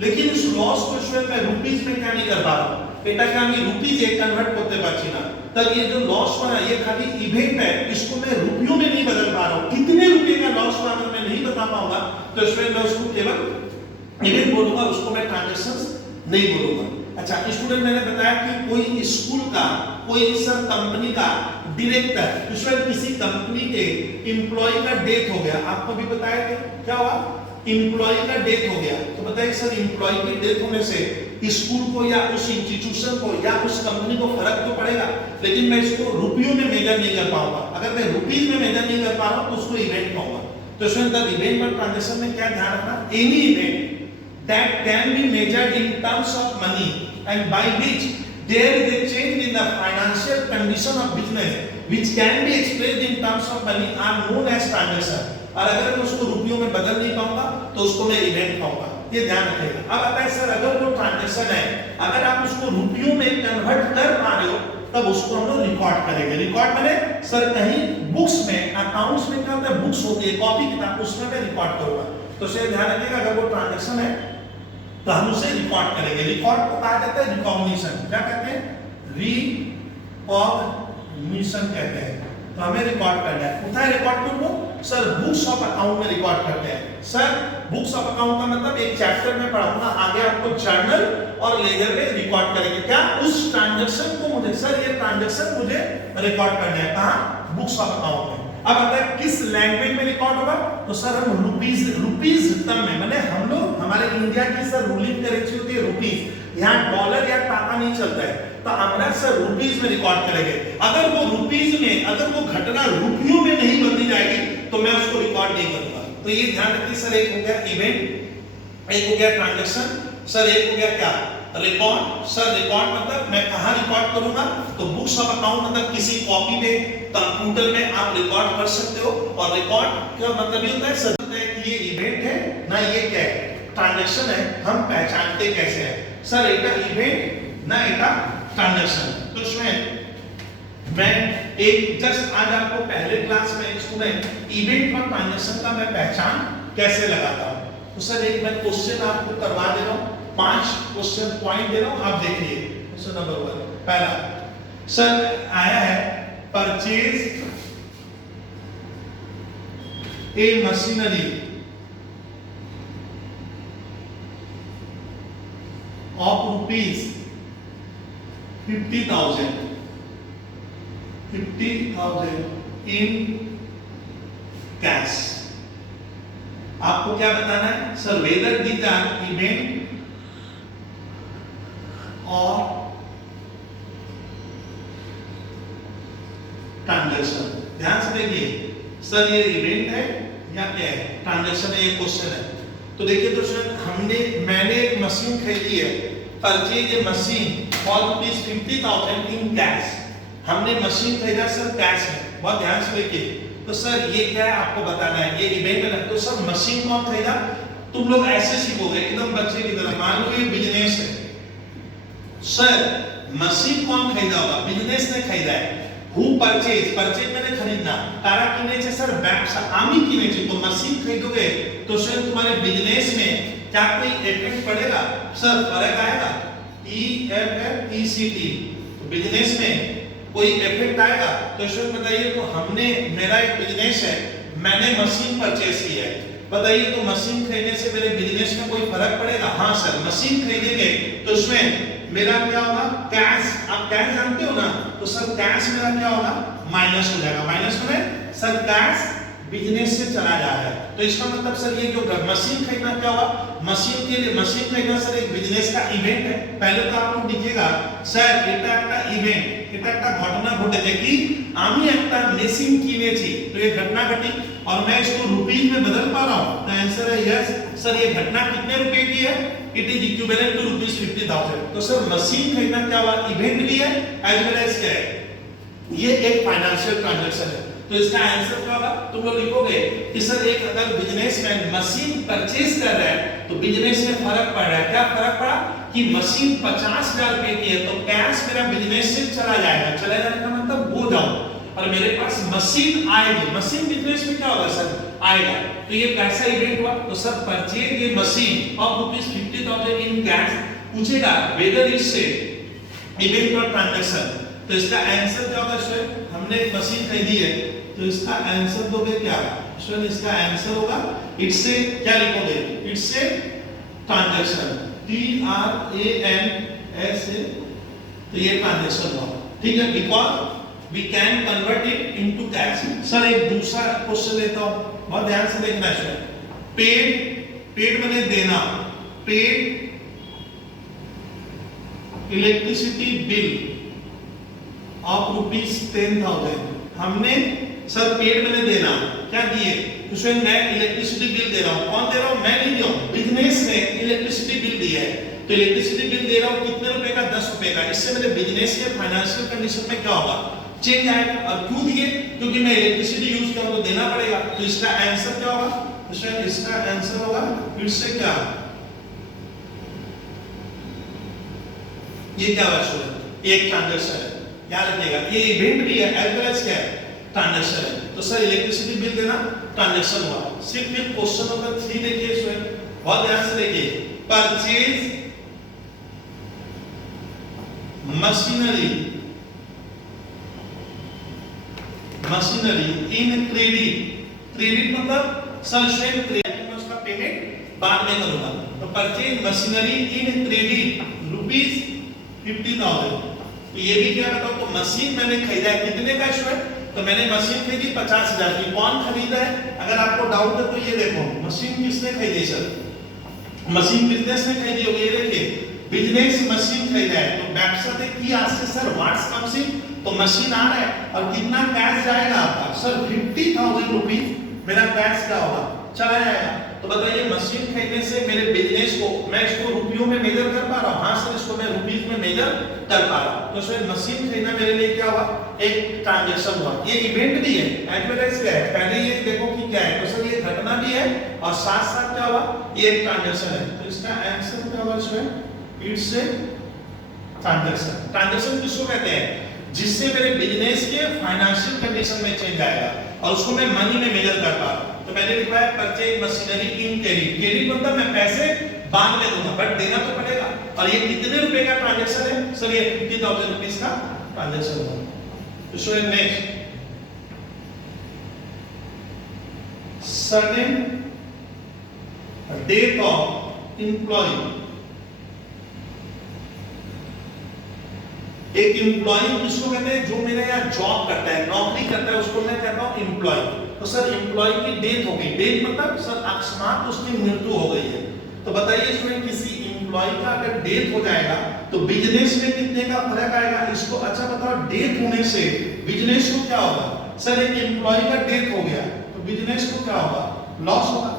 लेकिन उस लॉस को स्टूडेंट मैं रुपीस में क्या नहीं कर पा रहा हूं, এটাকে আমি রুপিজে কনভার্ট করতে পারছি না, तब ये जो लॉस हुआ ये खाली इवेंट है, इसको मैं रुपयों में नहीं बदल पा रहा हूं, कितने रुपए का लॉस हुआ अगर मैं नहीं बता पाऊंगा तो इसमें मैं उसको केवल इवेंट बोलूंगा, उसको मैं ट्रांजैक्शंस नहीं बोलूंगा। अच्छा स्टूडेंट मैंने बताया कि कोई स्कूल का कोई सर कंपनी का डायरेक्टर उसमें किसी कंपनी के एम्प्लॉय का डेथ हो गया, आपको भी बताया क्या हुआ, एम्प्लॉय का डेथ हो गया, तो बताइए सर एम्प्लॉय के डेथ होने से स्कूल को या उस इंस्टीट्यूशन को या उस कंपनी को फर्क तो पड़ेगा, लेकिन मैं इसको रुपयों में मेजर नहीं कर पाऊंगा, अगर मैं रुपीस में मेजर नहीं कर पा रहा हूं तो उसको इवेंट कहूंगा। तो स्टूडेंट तब इवेंट पर ट्रांजैक्शन में क्या ध्यान रखना, any event that can be measured in terms of money and by which there is a change in the financial condition of business which can be expressed in terms of money are known as transaction, और अगर मैं उसको रुपयों में बदल नहीं पाऊंगा तो उसको मैं इवेंट कहूंगा, ये ध्यान रखिएगा। अब आता है सर अगर वो ट्रांजैक्शन है अगर आप उसको रुपयों में कन्वर्ट कर पा रहे हो तब उसको हम लोग रिकॉर्ड करेंगे, रिकॉर्ड माने सर कहीं बुक्स में अकाउंट्स में क्या होता है, बुक्स होती है कॉपी किताब, उसमें मैं रिकॉर्ड करूंगा, तो से ध्यान रखिएगा अगर वो ट्रांजैक्शन है तो हम उसे रिकॉर्ड करेंगे, रिकॉर्ड को कहा जाता है रिकॉग्निशन, क्या कहते हैं, रिकॉग्निशन कहते हैं, तो हमें रिकॉर्ड करना है, उठाए रिकॉर्ड को सर बुक्स ऑफ अकाउंट में रिकॉर्ड करते हैं, सर बुक्स ऑफ अकाउंट का मतलब एक चैप्टर में पढ़ाऊंगा, आगे आपको जर्नल और लेजर में रिकॉर्ड करेंगे, क्या उस ट्रांजैक्शन को मुझे सर ये ट्रांजैक्शन मुझे रिकॉर्ड करना है, कहां, बुक्स ऑफ अकाउंट में। अब अगर किस लैंग्वेज में रिकॉर्ड होगा तो सर हम रुपीस टर्म में, माने हम लोग हमारे इंडिया की सर रूलिंग करेंसी होती है रुपीस, यहाँ डॉलर या टाका नहीं चलता है, तो हमरा सर रुपीस में रिकॉर्ड करेंगे, अगर वो रुपीस में अगर वो घटना रुपयों में नहीं बदली जाएगी तो मैं उसको रिकॉर्ड नहीं करूंगा, तो ये ध्यान रखिए सर एक हो गया इवेंट, एक हो गया ट्रांजैक्शन, सर एक हो गया क्या, रिकॉर्ड, सर रिकॉर्ड मतलब मैं कहां रिकॉर्ड करूंगा, तो बुक्स ऑफ अकाउंट मतलब किसी कॉपी में कंप्यूटर में आप रिकॉर्ड कर सकते हो, और रिकॉर्ड का मतलब ये होता है सर कि ये इवेंट है ना ये क्या है, ट्रांजैक्शन है, हम पहचानते कैसे हैं सर एटा इवेंट ना एटा ट्रांजैक्शन, तो इसमें मैं एक जस्ट आज आपको पहले क्लास में स्टूडेंट इवेंट और ट्रांजैक्शन का मैं पहचान कैसे लगाता हूं, तो सर एक मैं क्वेश्चन आपको करवा दे रहा हूं, 5 क्वेश्चन पॉइंट दे रहा हूं, आप देखिए क्वेश्चन नंबर 1 पहला सर आया है purchase a machinery of rupees 50,000 in cash, आपको क्या बताना है sir, whether these are event और ट्रांजैक्शन, ध्यान से देखिए सर ये इवेंट है या क्या है, ट्रांजैक्शन है, ये क्वेश्चन है, तो देखिए दोस्तों मैंने एक मशीन खरीदी है, purchase A machine for ₹50,000 in cash, हमने मशीन खरीदा सर कैश में, बहुत ध्यान से देखिए, तो सर ये क्या है आपको बताना है, ये इवेंट है, तो सर मशीन कौन खरीदा, तुम लोग ऐसे सीखोगे एकदम बच्चे की तरह, मान लो ये बिजनेस है, सर मशीन कौन खरीदा होगा, बिजनेस ने खरीदा है, हु परचेज, परचेज मैंने खरीदना, तारा किनेचे सर व्यवसाय आमी किनेचे, तो मशीन खरीदोगे तो सर तुम्हारे बिजनेस में क्या कोई इफेक्ट पड़ेगा, सर फर्क आएगा, EFFECT, तो बिजनेस में कोई इफेक्ट आएगा, तो इसमें बताइए, तो हमने मेरा एक बिजनेस है, मैंने मशीन परचेज की है, बताइए तो मशीन खरीदने से मेरे बिजनेस में कोई फर्क पड़ेगा, हाँ सर मशीन खरीदेंगे तो इसमें मेरा क्या होगा, कैश, आप कैश जानते हो ना, तो सर कैश मेरा क्या होगा, माइनस हो जाएगा, माइनस में सर कैश बिजनेस से चला जा रहा है, तो इसका मतलब सर ये जो मशीन खरीदना क्या होगा, मशीन के लिए मशीन खरीदना सर एक बिजनेस का इवेंट है, पहले तो आप लोग लिखिएगा सर এটা একটা ইভেন্ট, এটা একটা ঘটনা ঘটেছে কি আমি একটা মেশিন কিনেছি, तो ये घटना घटी और मैं इसको रुपीस में बदल पा रहा हूं, तो आंसर है यस, सर ये घटना कितने रुपए की है, इट इज इक्विवेलेंट टू ₹50,000, तो सर मशीन खरीदना क्या हुआ, इवेंट भी है एज वेल एज क्या है, ये एक फाइनेंशियल ट्रांजैक्शन है, तो इसका आंसर क्या होगा? तुम लोग लिखोगे कि सर एक अगर बिजनेसमैन मशीन परचेज कर रहा है तो बिजनेस में फर्क पड़ रहा है। क्या फर्क पड़ा कि मशीन 50,000 रुपए की है तो कैश मेरा बिजनेस से चला जाएगा। चला जाने का मतलब गो डाउन, और मेरे पास मशीन आएगी। मशीन बिजनेस में क्या होगा सर? आएगा। तो ये कैसा इवेंट हुआ? तो सर परचेज ये मशीन ऑफ ₹50,000 इन कैश। पूछेगा वेदर इज से इवेंट और ट्रांजैक्शन। तो इसका आंसर क्या होगा सर? हमने एक मशीन खरीदी है तो इसका आंसर दोगे क्या सर? इसका आंसर होगा इट्स से क्या लिखोगे? इट्स से ट्रांजैक्शन, TRANS। तो ये ट्रांजैक्शन हुआ, ठीक है, because we can convert it into cash। Sir एक दूसरा क्वेश्चन लेता हूं, बहुत ध्यान से देखना है। पेड माने देना। Paid electricity bill of ₹10,000। हमने सर पेड माने देना क्या दिए? उसमें मैं इलेक्ट्रिसिटी बिल दे रहा हूं। कौन दे रहा हूं? मैं नहीं दे रहा हूं, बिजनेस ने इलेक्ट्रिसिटी बिल दिया है। तो इलेक्ट्रिसिटी बिल दे रहा हूं कितने रुपए का? 10 रुपए का। इससे मेरे बिजनेस के फाइनेंशियल कंडीशन में क्या होगा? चेंज आएगा। और क्यों दिए? क्योंकि मैं इलेक्ट्रिसिटी यूज किया तो देना पड़ेगा। तो इसका आंसर क्या होगा? इसका आंसर होगा फिर से क्या? ये क्या है? एक ट्रांजैक्शन है, क्या रखिएगा? ये इवेंट भी है एज वेल एज क्या है? ट्रांजैक्शन है। तो सर इलेक्ट्रिसिटी बिल देना ट्रांजैक्शन हुआ। सिर्फ एक क्वेश्चन नंबर 3 देखिए इसमें, बहुत ध्यान से देखिए। परचेज मशीनरी इन क्रेडिट मतलब सर स्टूडेंट क्रेडिट में उसका पेमेंट बाद में करूंगा। तो परचेज मशीनरी इन क्रेडिट ₹50,000। तो ये भी क्या बताओ? तो मशीन मैंने खरीदा है कितने का स्टूडेंट? तो मैंने मशीन खरीदी 50,000 की। कौन खरीदा है? अगर आपको डाउट है तो ये देखो, मशीन किसने खरीदी सर? मशीन बिजनेस ने खरीदी होगी। ये देखिए बिजनेस मशीन खरीदा है। तो व्यवसाय से की आज से सर व्हाट्स कम्स इन, तो मशीन आ रहा है और कितना कैश जाएगा आपका? सर 50,000 रुपीज मेरा कैश क्या होगा? चला जाएगा। तो बताइए मशीन खरीदने से मेरे बिजनेस को मैं इसको रुपयों में मेजर कर पा रहा हूं? हाँ सर इसको मैं रुपीस में मेजर कर पा रहा हूं। तो सर मशीन खरीदना मेरे लिए क्या हुआ? एक ट्रांजैक्शन हुआ। ये इवेंट भी है एज वेल एज क्या है? पहले ये देखो कि क्या है। तो सर ये घटना भी है और साथ साथ क्या हुआ? ये एक ट्रांजैक्शन है। तो इसका आंसर क्या होगा sir? It's a transaction. Transaction किसको कहते हैं? जिससे मेरे बिजनेस के फाइनेंशियल कंडीशन में चेंज आएगा और उसको मैं मनी में मेजर कर पा रहा हूं। तो मैंने लिखा है purchase machinery in credit. Credit मतलब मैं पैसे बाद में दूंगा बट देना तो पड़ेगा। और ये कितने रुपए का ट्रांजैक्शन है? सर ये 50,000 रुपीस का ट्रांजैक्शन है। तो student next, sudden death of employ. एक एम्प्लॉय किसको कहते हैं? जो मेरे यहाँ जॉब करता है, नौकरी करता है, उसको मैं कहता हूँ एम्प्लॉय। तो सर एम्प्लॉय की डेथ हो गई। डेथ मतलब सर अकस्मात उसकी मृत्यु हो गई है। तो बताइए इसमें किसी एम्प्लॉय का अगर डेथ हो जाएगा तो बिजनेस में कितने का फर्क आएगा? इसको अच्छा बताओ, डेथ होने से बिजनेस को क्या होगा? सर एक एम्प्लॉय का डेथ हो गया तो बिजनेस को क्या होगा? लॉस होगा।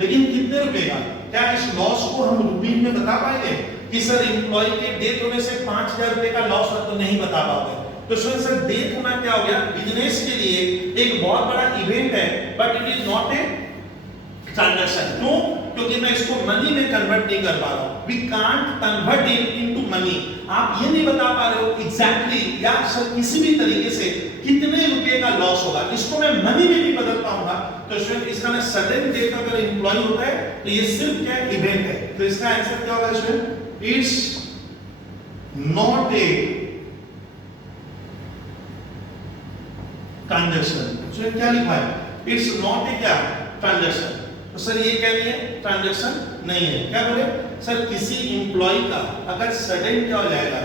लेकिन कितने रुपए का? क्या इस लॉस को हम रुपीज में बता पाएंगे कि सर एम्प्लॉय के डेथ होने से 5,000 रुपए का लॉस हुआ? तो नहीं बता पाओगे। तो सर डेथ होना क्या हो गया? बिजनेस के लिए एक बहुत बड़ा इवेंट है but it is not a transaction. क्यों? क्योंकि मैं इसको मनी में कन्वर्ट नहीं कर पा रहा हूं। We can't convert it into money. आप ये नहीं बता पा रहे हो एग्जैक्टली या सर किसी भी तरीके से कितने रुपए का लॉस होगा, इसको मैं मनी में नहीं बदल पाऊंगा। तो स्टूडेंट इसका ना सडन डेथ अगर एम्प्लॉय होता है तो ये सिर्फ क्या इवेंट है। तो इसका आंसर क्या होगा student? It's not a transaction. So क्या लिखा है? इट्स नॉट ए क्या ट्रांजैक्शन। तो सर ये क्या नहीं है? ट्रांजैक्शन नहीं है। क्या बोले सर? किसी एम्प्लॉय का अगर सडन क्या हो जाएगा?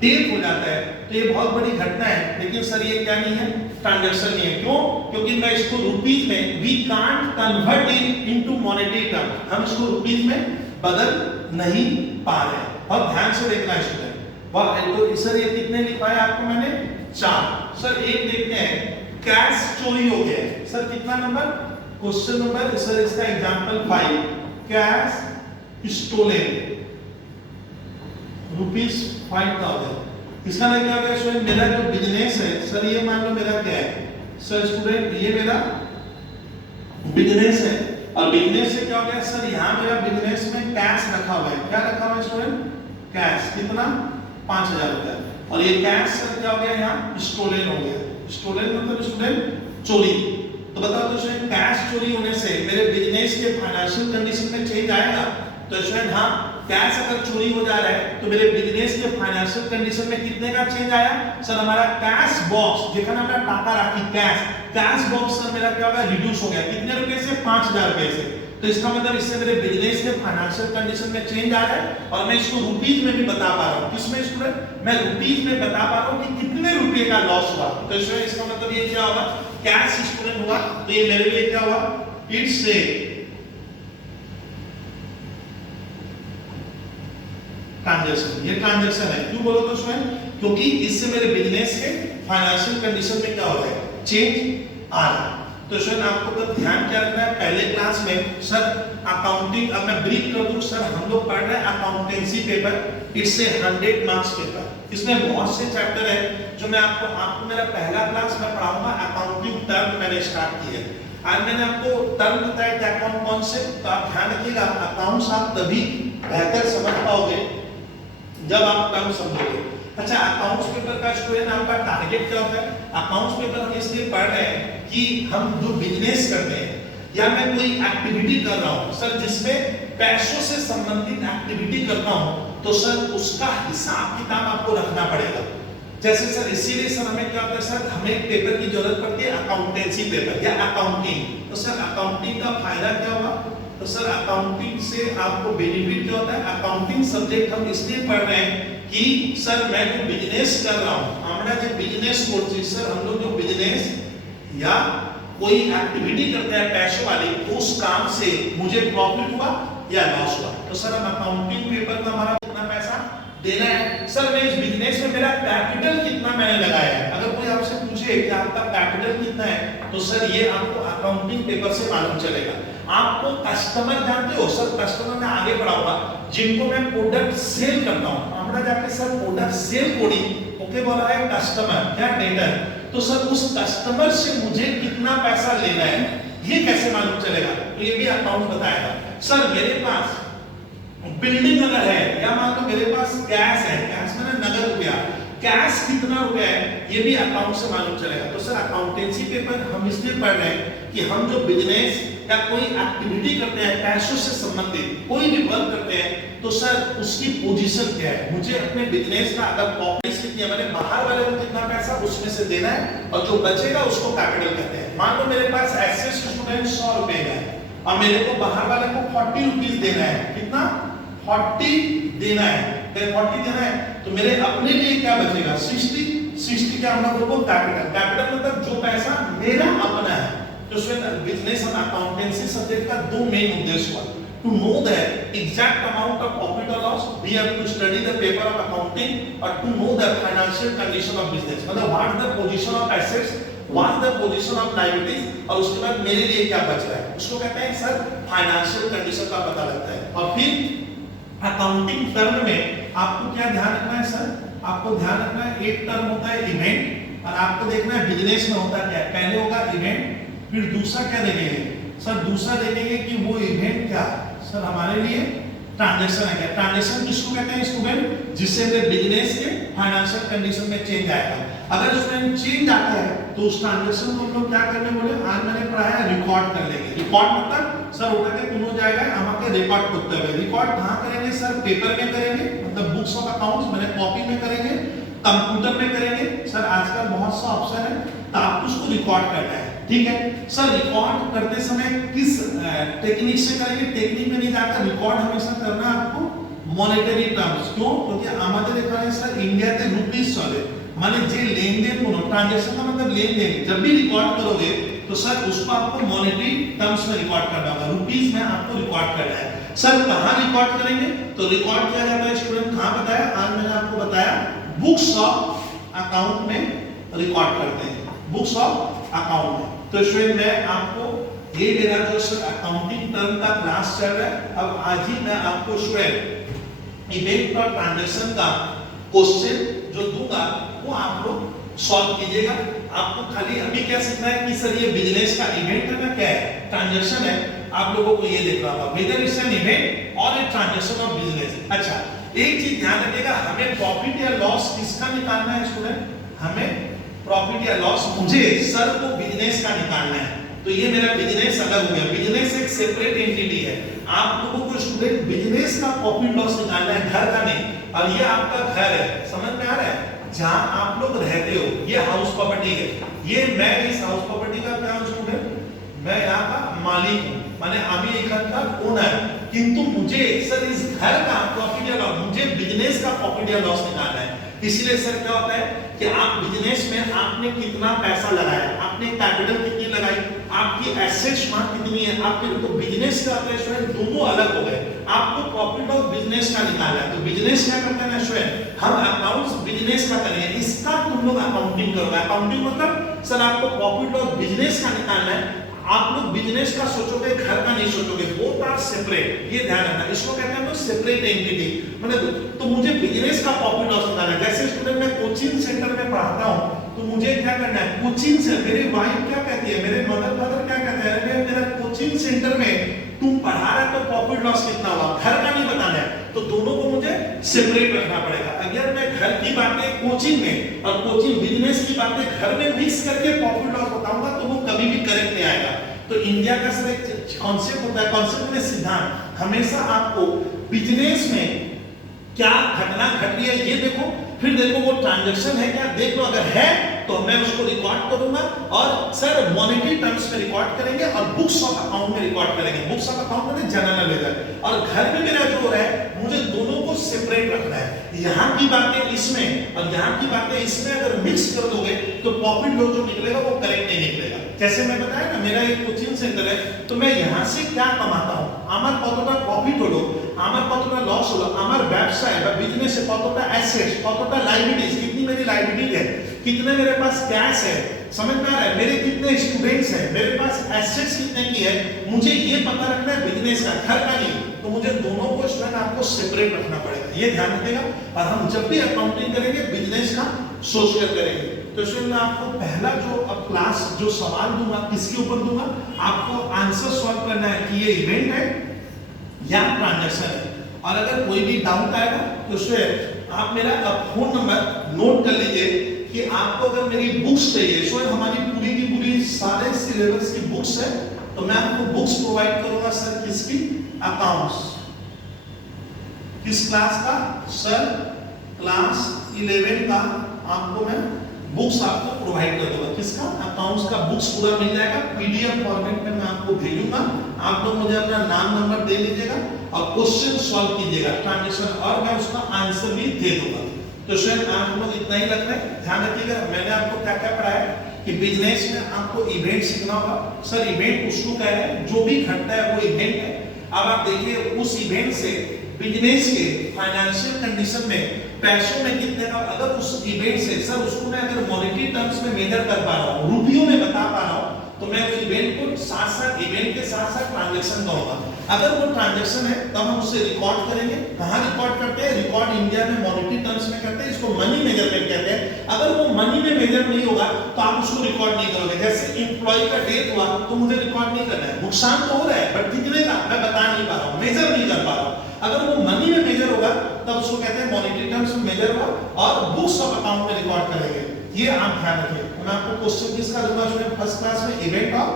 डेथ हो जाता है तो ये बहुत बड़ी घटना है। लेकिन सर ये क्या नहीं है? ट्रांजैक्शन नहीं है। क्यों? क्योंकि मैं इसको रुपीस में we can't convert it into monetary term. हम इसको रुपीस में बदल नहीं पा रहे। बहुत ध्यान से देखना है स्टूडेंट। तो सर ये कितने लिखवाए आपको मैंने? 4। सर एक देखते हैं, कैश चोरी हो गया है। सर कितना नंबर? क्वेश्चन नंबर सर इसका एग्जांपल 5। Cash stolen ₹5,000। इसका मतलब क्या हो गया स्टूडेंट? मेरा जो बिजनेस है सर ये मान लो मेरा क्या है? सर स्टूडेंट ये मेरा बिजनेस है और बिजनेस से क्या हो गया सर, यहाँ मेरा बिजनेस में कैश रखा हुआ है। क्या रखा हुआ है स्टूडेंट? कैश। कितना? 5000 रुपया। और ये कैश सर क्या हो गया यहाँ? स्टोलन हो गया। स्टोलन मतलब स्टूडेंट चोरी। तो बताओ तो स्टूडेंट कैश चोरी होने से मेरे बिजनेस के फाइनेंशियल कंडीशन में चेंज आएगा? तो स्टूडेंट हाँ, कैश अगर चोरी हो जा रहा है तो मेरे बिजनेस के फाइनेंशियल कंडीशन में कितने का चेंज आया? सर हमारा कैश बॉक्स যেখানে আমরা টাকা রাখি कैश बॉक्स सर मेरा क्या होगा? रिड्यूस हो गया। कितने रुपए से? 5000 रुपए से। तो इसका मतलब इससे मेरे बिजनेस के फाइनेंशियल कंडीशन में चेंज आ रहा है और मैं इसको रुपीज में भी बता पा रहा हूँ। किसमें स्टूडेंट? मैं रुपीज में बता पा रहा हूँ कि कितने रुपए का लॉस हुआ। तो इसका मतलब ये क्या होगा? कैश स्टूडेंट हुआ। तो ये मेरे लिए क्या हुआ? It's a transaction. ये ट्रांजैक्शन है। क्यों बोलो तो स्टूडेंट? क्योंकि इससे मेरे बिजनेस के फाइनेंशियल कंडीशन में क्या हो रहा है? चेंज आ रहा है। तो स्टूडेंट आपको तो ध्यान क्या रखना है? पहले क्लास में सर अकाउंटिंग, अब मैं ब्रीफ कर दूं सर, हम लोग पढ़ रहे हैं accountancy paper. It's a 100 marks paper. इसमें बहुत से चैप्टर है जो मैं आपको मेरा पहला क्लास में पढ़ाऊंगा। अकाउंटिंग टर्म मैंने स्टार्ट की है। आज मैंने आपको टर्म बताया कि अकाउंट कौन से, तो आप ध्यान रखिएगा अकाउंट्स आप तभी बेहतर समझ पाओगे जब आप टर्म समझोगे। अच्छा, अकाउंट्स पेपर का स्टूडेंट आपका टारगेट क्या होता है? अकाउंट्स पेपर हम इसलिए पढ़ रहे हैं कि हम जो बिजनेस करते हैं या मैं कोई एक्टिविटी कर रहा हूं सर जिसमें पैसों से संबंधित एक्टिविटी करता हूं, तो सर उसका हिसाब किताब आपको रखना पड़ेगा। जैसे सर इसीलिए सर हमें क्या होता है सर, हमें एक पेपर की जरूरत पड़ती है अकाउंटेंसी पेपर या अकाउंटिंग। तो सर अकाउंटिंग का फायदा क्या होगा? तो सर अकाउंटिंग से आपको बेनिफिट क्या होता है? अकाउंटिंग सब्जेक्ट हम इसलिए पढ़ रहे हैं कि सर मैं जो बिजनेस कर रहा हूं, हमरा जो बिजनेस करते सर हम लोग जो बिजनेस या कोई एक्टिविटी करते हैं पैसों वाली, उस काम से मुझे प्रॉफिट हुआ या लॉस हुआ। तो सर हम अकाउंटिंग पेपर में हमारा कितना पैसा देना है, सर मैं इस बिजनेस में मेरा कैपिटल कितना मैंने लगाया है। अगर कोई आपसे पूछे कि आपका कैपिटल कितना है, तो सर ये आपको अकाउंटिंग पेपर से मालूम चलेगा। आपको कस्टमर जानते हो सर, कस्टमर में आगे बढ़ाऊंगा जिनको मैं प्रोडक्ट सेल करता हूं, हमरा जाके सर प्रोडक्ट सेल कोडी ओके बोला है कस्टमर क्या डेटर, तो सर उस कस्टमर से मुझे कितना पैसा लेना है ये कैसे मालूम चलेगा? तो ये भी अकाउंट बताएगा। सर मेरे पास बिल्डिंग अगर है या मान लो मेरे पास कैश है, कैश मैंने नगद रुपया, कैश कितना रुपया है ये भी अकाउंट से मालूम चलेगा। तो सर अकाउंटेंसी पेपर हम इसलिए पढ़ रहे हैं कि हम जो बिजनेस या कोई एक्टिविटी करते हैं पैसों से संबंधित कोई भी वर्क करते हैं, तो सर उसकी पोजीशन क्या है, मुझे अपने बिजनेस का अगर प्रॉफिट कितनी है, मैंने बाहर वाले को कितना पैसा उसमें से देना है और जो बचेगा उसको कैपिटल कहते हैं। मान लो मेरे पास एसेट्स स्टूडेंट 100 रुपए का है और मेरे को बाहर वाले को 40 रुपीस देना है। कितना? 40 देना है। 40 देना है तो मेरे अपने लिए क्या बचेगा? 60 क्या हम लोग को कैपिटल। कैपिटल मतलब जो पैसा मेरा अपना है। तो इसमें बिजनेस एंड अकाउंटेंसी सब्जेक्ट का दो मेन उद्देश्य हुआ। To know the exact amount of profit or loss, we have to study the paper of accounting or to know the financial condition of business. मतलब what is the position of assets, what is the position of liabilities और उसके बाद मेरे लिए क्या बच रहा है उसको कहते हैं सर फाइनेंशियल कंडीशन का पता लगता है। और फिर अकाउंटिंग टर्म में आपको क्या ध्यान रखना है सर? आपको ध्यान रखना है एक टर्म होता है इवेंट और आपको देखना है बिजनेस में होता क्या है। पहले होगा इवेंट, फिर दूसरा क्या देखेंगे सर? दूसरा देखेंगे कि वो इवेंट क्या सर हमारे लिए ट्रांजैक्शन है क्या। ट्रांजैक्शन किसको कहते हैं स्टूडेंट? जिससे मेरे बिजनेस के फाइनेंशियल कंडीशन में चेंज आएगा। अगर स्टूडेंट चेंज आता है तो उस ट्रांजैक्शन को हम लोग क्या करने बोले, आज मैंने पढ़ाया रिकॉर्ड कर लेंगे। रिकॉर्ड मतलब सर होता है कुनो जाएगा আমাকে रिकॉर्ड करते हुए। रिकॉर्ड कहां करेंगे सर? पेपर में करेंगे, मतलब बुक्स ऑफ अकाउंट्स मैंने कॉपी में करेंगे, कंप्यूटर में करेंगे। सर आजकल बहुत सा ऑप्शन है तो आपको उसको रिकॉर्ड करना है, ठीक है। सर रिकॉर्ड करते समय किस टेक्निक से करेंगे? टेक्निक में नहीं जाकर रिकॉर्ड हमेशा करना है आपको मॉनेटरी टर्म्स। क्यों? क्योंकि আমাদের এখানে सर इंडिया के रुपीस चले, माने जे लेन-देन को ट्रांजैक्शन का मतलब लेन-देन जब भी रिकॉर्ड करोगे तो सर उसको आपको मॉनेटरी टर्म्स में रिकॉर्ड करना होगा, रुपीस में आपको रिकॉर्ड करना है। सर कहां रिकॉर्ड करेंगे? तो रिकॉर्ड किया जाता है स्टूडेंट कहां बताया? आज मैंने आपको बताया बुक्स ऑफ अकाउंट में रिकॉर्ड करते हैं, बुक्स ऑफ अकाउंट में। तो स्टूडेंट मैं आपको ये मेरा जो सर अकाउंटिंग टर्म का क्लास चल रहा है, अब आज ही मैं आपको स्टूडेंट इवेंट और ट्रांजैक्शन का क्वेश्चन जो दूंगा वो आप लोग सॉल्व कीजिएगा। आपको खाली अभी क्या सीखना है कि सर ये बिजनेस का इवेंट है ना, क्या है, ट्रांजैक्शन है। आप लोगों को ये देखना होगा वेदर इट्स एन इवेंट और ए ट्रांजैक्शन ऑफ बिजनेस। अच्छा, एक चीज ध्यान रखिएगा, हमें प्रॉफिट या लॉस किसका निकालना है स्टूडेंट? हमें प्रॉफिट या लॉस मुझे सर को बिजनेस का निकालना है। तो ये मेरा बिजनेस अलग हो गया, बिजनेस एक सेपरेट एंटिटी है। आप लोगों को स्टूडेंट बिजनेस का प्रॉफिट लॉस निकालना है, घर का नहीं। और ये आपका घर है, समझ में आ रहा है, जहां आप लोग रहते हो, ये हाउस प्रॉपर्टी है। ये मैं इस हाउस प्रॉपर्टी का क्या हूं स्टूडेंट? मैं यहाँ का मालिक हूँ, माने अभी एक का ओनर। किंतु मुझे सर इस घर का प्रॉफिट या लॉस, मुझे बिजनेस का प्रॉफिट या लॉस निकालना है। इसलिए सर क्या होता है कि आप बिजनेस में आपने कितना पैसा लगाया, आपने कैपिटल कितनी लगाई, आपकी एसेट्स वहां कितनी है, आपके तो बिजनेस का होता है स्टूडेंट, दोनों अलग हो गए। आपको प्रॉफिट ऑफ बिजनेस का निकालना है, तो बिजनेस क्या करते हैं स्टूडेंट, हम अकाउंट्स बिजनेस का करेंगे, इसका तुम लोग अकाउंटिंग करोगे। अकाउंटिंग मतलब सर आपको प्रॉफिट ऑफ बिजनेस का निकालना है। आप लोग बिजनेस का सोचोगे, घर का नहीं सोचोगे, बोथ आर सेपरेट, ये ध्यान रखना। इसको कहते हैं सेपरेट एंटिटी। मतलब तो मुझे बिजनेस का प्रॉफिट लॉस निकालना है। जैसे स्टूडेंट मैं कोचिंग सेंटर में पढ़ाता हूं, तो मुझे क्या करना है, कोचिंग से मेरी वाइफ क्या कहती है, मेरे मदर फादर क्या कहते हैं, अरे मेरा कोचिंग सेंटर में तुम पढ़ा रहा है तो प्रॉफिट लॉस कितना हुआ, घर का नहीं बताना है। तो दोनों को मुझे सेपरेट रखना पड़ेगा। अगर मैं घर की बातें कोचिंग में और कोचिंग बिजनेस की बातें घर में मिक्स करके प्रॉफिट लॉस बताऊंगा तो वो कभी भी करेक्ट नहीं आएगा। तो इंडिया का सर एक कॉन्सेप्ट होता है, कॉन्सेप्ट में सिद्धांत, हमेशा आपको बिजनेस में क्या घटना घट रही है ये देखो, फिर देखो वो ट्रांजैक्शन है क्या, देख लो, अगर है तो मैं उसको रिकॉर्ड करूंगा और सर मॉनेटरी टर्म्स में रिकॉर्ड करेंगे और बुक्स ऑफ अकाउंट में रिकॉर्ड करेंगे। बुक्स ऑफ अकाउंट में जनरल लेजर, और घर में मेरा जो हो रहा है मुझे दोनों को सेपरेट रखना है। यहाँ की बातें इसमें और यहाँ की बातें इसमें अगर मिक्स कर दोगे तो प्रॉफिट लॉस जो निकलेगा वो करेक्ट नहीं निकलेगा। जैसे मैं बताया ना, मेरा एक कोचिंग सेंटर है, तो मैं यहाँ से क्या कमाता हूँ, আমার কতটা প্রফিট হলো, আমার কতটা লস হলো, আমার ব্যবসায় বা বিজনেসে কতটা অ্যাসেটস, কতটা লায়াবিলিটিज, कितनी मेरी लायबिलिटी है, कितने मेरे पास कैश है, समझ में आ रहा है, मेरे कितने स्टूडेंट्स हैं, मेरे पास एसेट्स कितने की है, मुझे ये पता रखना है बिजनेस का, घर का नहीं। तो मुझे दोनों को स्टूडेंट आपको सेपरेट रखना पड़ेगा, ये ध्यान रखिएगा। और हम जब भी अकाउंटिंग करेंगे बिजनेस का सोचकर करेंगे। तो स्टूडेंट मैं आपको पहला जो अब क्लास जो सवाल दूंगा किसके ऊपर दूंगा, आपको आंसर सॉल्व करना है कि ये इवेंट है या ट्रांजैक्शन है। और अगर कोई भी डाउट आएगा तो स्टूडेंट आप मेरा फोन नंबर नोट कर लीजिए कि आपको अगर मेरी बुक्स चाहिए, स्टूडेंट हमारी पूरी की पूरी सारे सिलेबस की बुक्स है, तो मैं आपको बुक्स प्रोवाइड करूंगा सर, किसकी, अकाउंट्स। किस क्लास का सर, क्लास 11 का आपको मैं बुक्स आपको प्रोवाइड कर दूंगा। किसका, अकाउंट्स का बुक्स पूरा मिल जाएगा, पीडीएफ फॉर्मेट में मैं आपको भेजूंगा। आप लोग मुझे अपना नाम नंबर दे लीजिएगा और क्वेश्चन सॉल्व कीजिएगा ट्रांजैक्शन, और मैं उसका आंसर भी दे दूंगा। तो शायद आप लोग इतना ही लगता है, ध्यान रखिएगा। मैंने आपको क्या क्या पढ़ाया कि बिजनेस में आपको इवेंट सीखना होगा। सर इवेंट उसको कह रहे हैं जो भी घटता है वो इवेंट है। अब आप देखिए उस इवेंट से बिजनेस के फाइनेंशियल कंडीशन में पैसों में कितने का, अगर उस इवेंट से सर उसको मैं अगर मॉनेटरी टर्म्स में मेजर कर पा रहा हूँ, रुपयों में बता पा रहा हूँ, तो मैं उस इवेंट को साथ साथ इवेंट के साथ साथ ट्रांजैक्शन कहूंगा। अगर वो ट्रांजैक्शन है तब हम उसे रिकॉर्ड करेंगे। कहाँ रिकॉर्ड करते हैं, रिकॉर्ड इंडिया में मॉनेटरी टर्म्स में करते हैं, इसको मनी मेजरमेंट कहते हैं। अगर वो मनी में मेजर नहीं होगा तो आप उसको रिकॉर्ड नहीं करोगे। जैसे एम्प्लॉय का डेथ हुआ तो मुझे रिकॉर्ड नहीं करना है, नुकसान तो हो रहा है बट कितने का मैं बता नहीं पा रहा हूँ, मेजर नहीं कर पा रहा हूँ। अगर वो मनी में मेजर होगा तब उसको कहते हैं मॉनेटरी टर्म्स में मेजर हुआ और बुक्स ऑफ अकाउंट में रिकॉर्ड करेंगे। ये आप ध्यान रखिए। मैं आपको क्वेश्चन किसका दूंगा स्टूडेंट, फर्स्ट क्लास में इवेंट और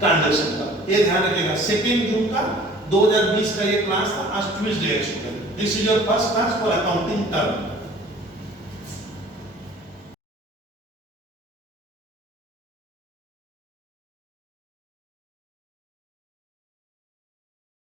ट्रांजैक्शन का, ये ध्यान रखिएगा। 2 जून का 2020 का ये क्लास था, आज ट्यूसडे है student. This is your first class for accounting term.